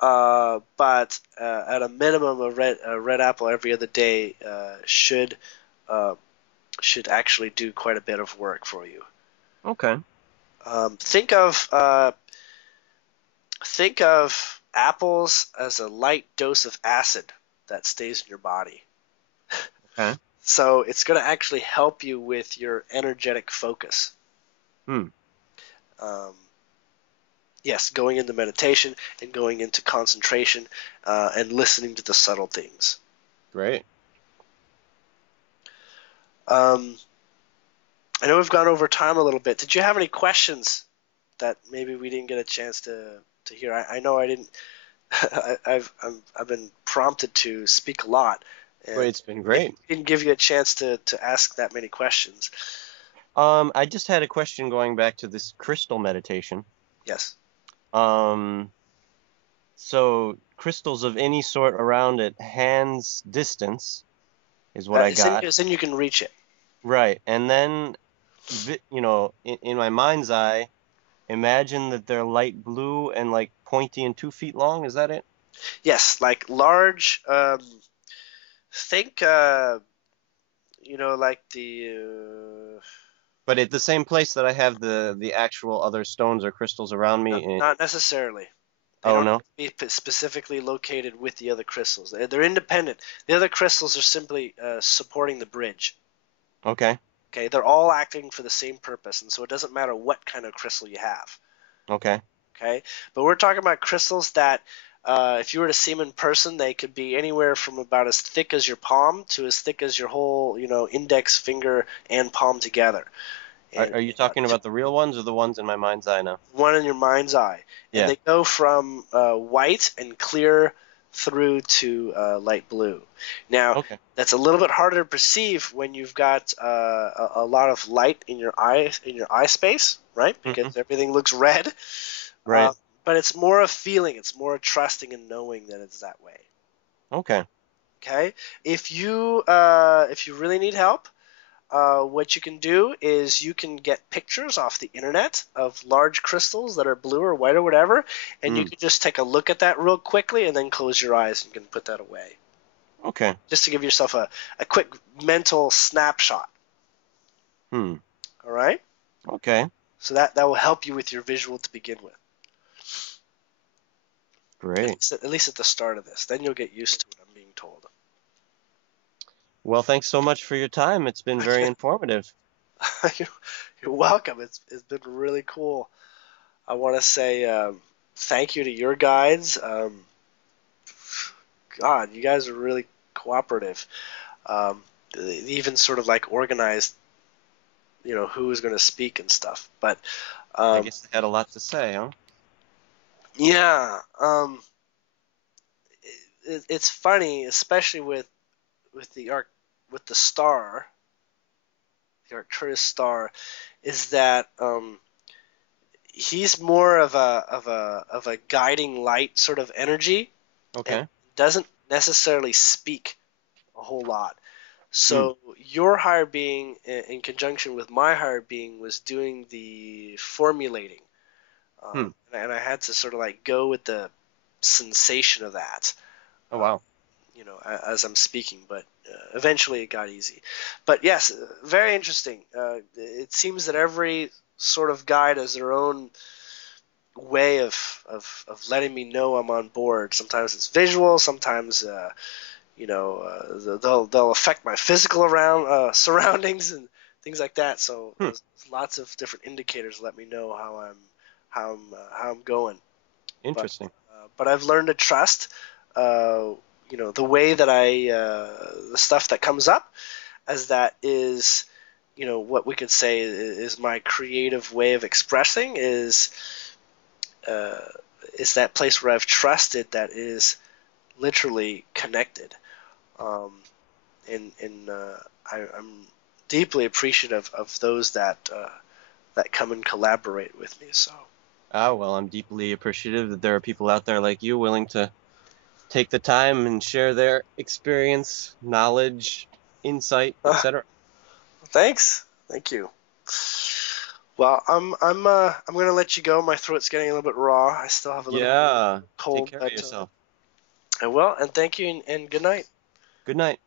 But at a minimum, a red apple every other day uh, should actually do quite a bit of work for you. Okay. Um, think of uh, think of apples as a light dose of acid that stays in your body. Okay. So it's going to actually help you with your energetic focus. Hmm. Um, yes, going into meditation and going into concentration and listening to the subtle things. Great. Um, I know we've gone over time a little bit. Did you have any questions that maybe we didn't get a chance to hear? I know I didn't. I've been prompted to speak a lot, Well, and it's been maybe great. we didn't give you a chance to ask that many questions. I just had a question going back to this crystal meditation. Yes. Um, so crystals of any sort around it, hands distance is what I got. Then you can reach it. Right. And then, in my mind's eye, imagine that they're light blue and like pointy and 2 feet long. Is that it? Yes, like large. Think, like the. But at the same place that I have the actual other stones or crystals around me. Not necessarily. They Oh don't no. have to be specifically located with the other crystals. They're independent. The other crystals are simply supporting the bridge. Okay. Okay, they're all acting for the same purpose, and so it doesn't matter what kind of crystal you have. Okay. Okay, but we're talking about crystals that, if you were to see them in person, they could be anywhere from about as thick as your palm to as thick as your whole, index finger and palm together. And Are you talking about the real ones or the ones in my mind's eye now? one in your mind's eye, and Yeah. they go from white and clear through to light blue. Now, Okay. that's a little bit harder to perceive when you've got a lot of light in your eye space, right? Hmm. Because everything looks red. Uh, Right. but it's more a feeling. It's more a trusting and knowing that it's that way. Okay. Okay. If you really need help, what you can do is you can get pictures off the internet of large crystals that are blue or white or whatever, and you Hmm. can just take a look at that real quickly and then close your eyes and you can put that away. Okay. Just to give yourself a quick mental snapshot. Hmm. All right? Okay. So that will help you with your visual to begin with. Great. At least at the start of this. Then you'll get used to it, I'm being told. Well, thanks so much for your time. It's been very informative. You're welcome. It's been really cool. I want to say thank you to your guides. God, you guys are really cooperative. They even sort of like organized, who was going to speak and stuff. But I guess they had a lot to say, huh? yeah, it's funny, especially with the arc with the star, the Arcturus star, is that he's more of a guiding light sort of energy and Okay. doesn't necessarily speak a whole lot. Hmm. So your higher being, in conjunction with my higher being, was doing the formulating, Hmm. and I had to sort of like go with the sensation of that, Oh, uh, wow. as I'm speaking. But eventually it got easy. But yes, very interesting. It seems that every sort of guide has their own way of letting me know I'm on board. Sometimes it's visual. Sometimes they'll affect my physical around surroundings and things like that. So Hmm. there's lots of different indicators let me know how I'm going. But Interesting. but I've learned to trust the way that the stuff that comes up, as that is what we could say is my creative way of expressing uh, is that place where I've trusted that is literally connected. Um, and I'm deeply appreciative of those that come and collaborate with me. So Ah, well, I'm deeply appreciative that there are people out there like you willing to take the time and share their experience, knowledge, insight, etc. thanks, thank you. Well, I'm gonna let you go. My throat's getting a little bit raw. I still have a little bit of Yeah. Take cold, care of but yourself. I will. And thank you, and good night. Good night.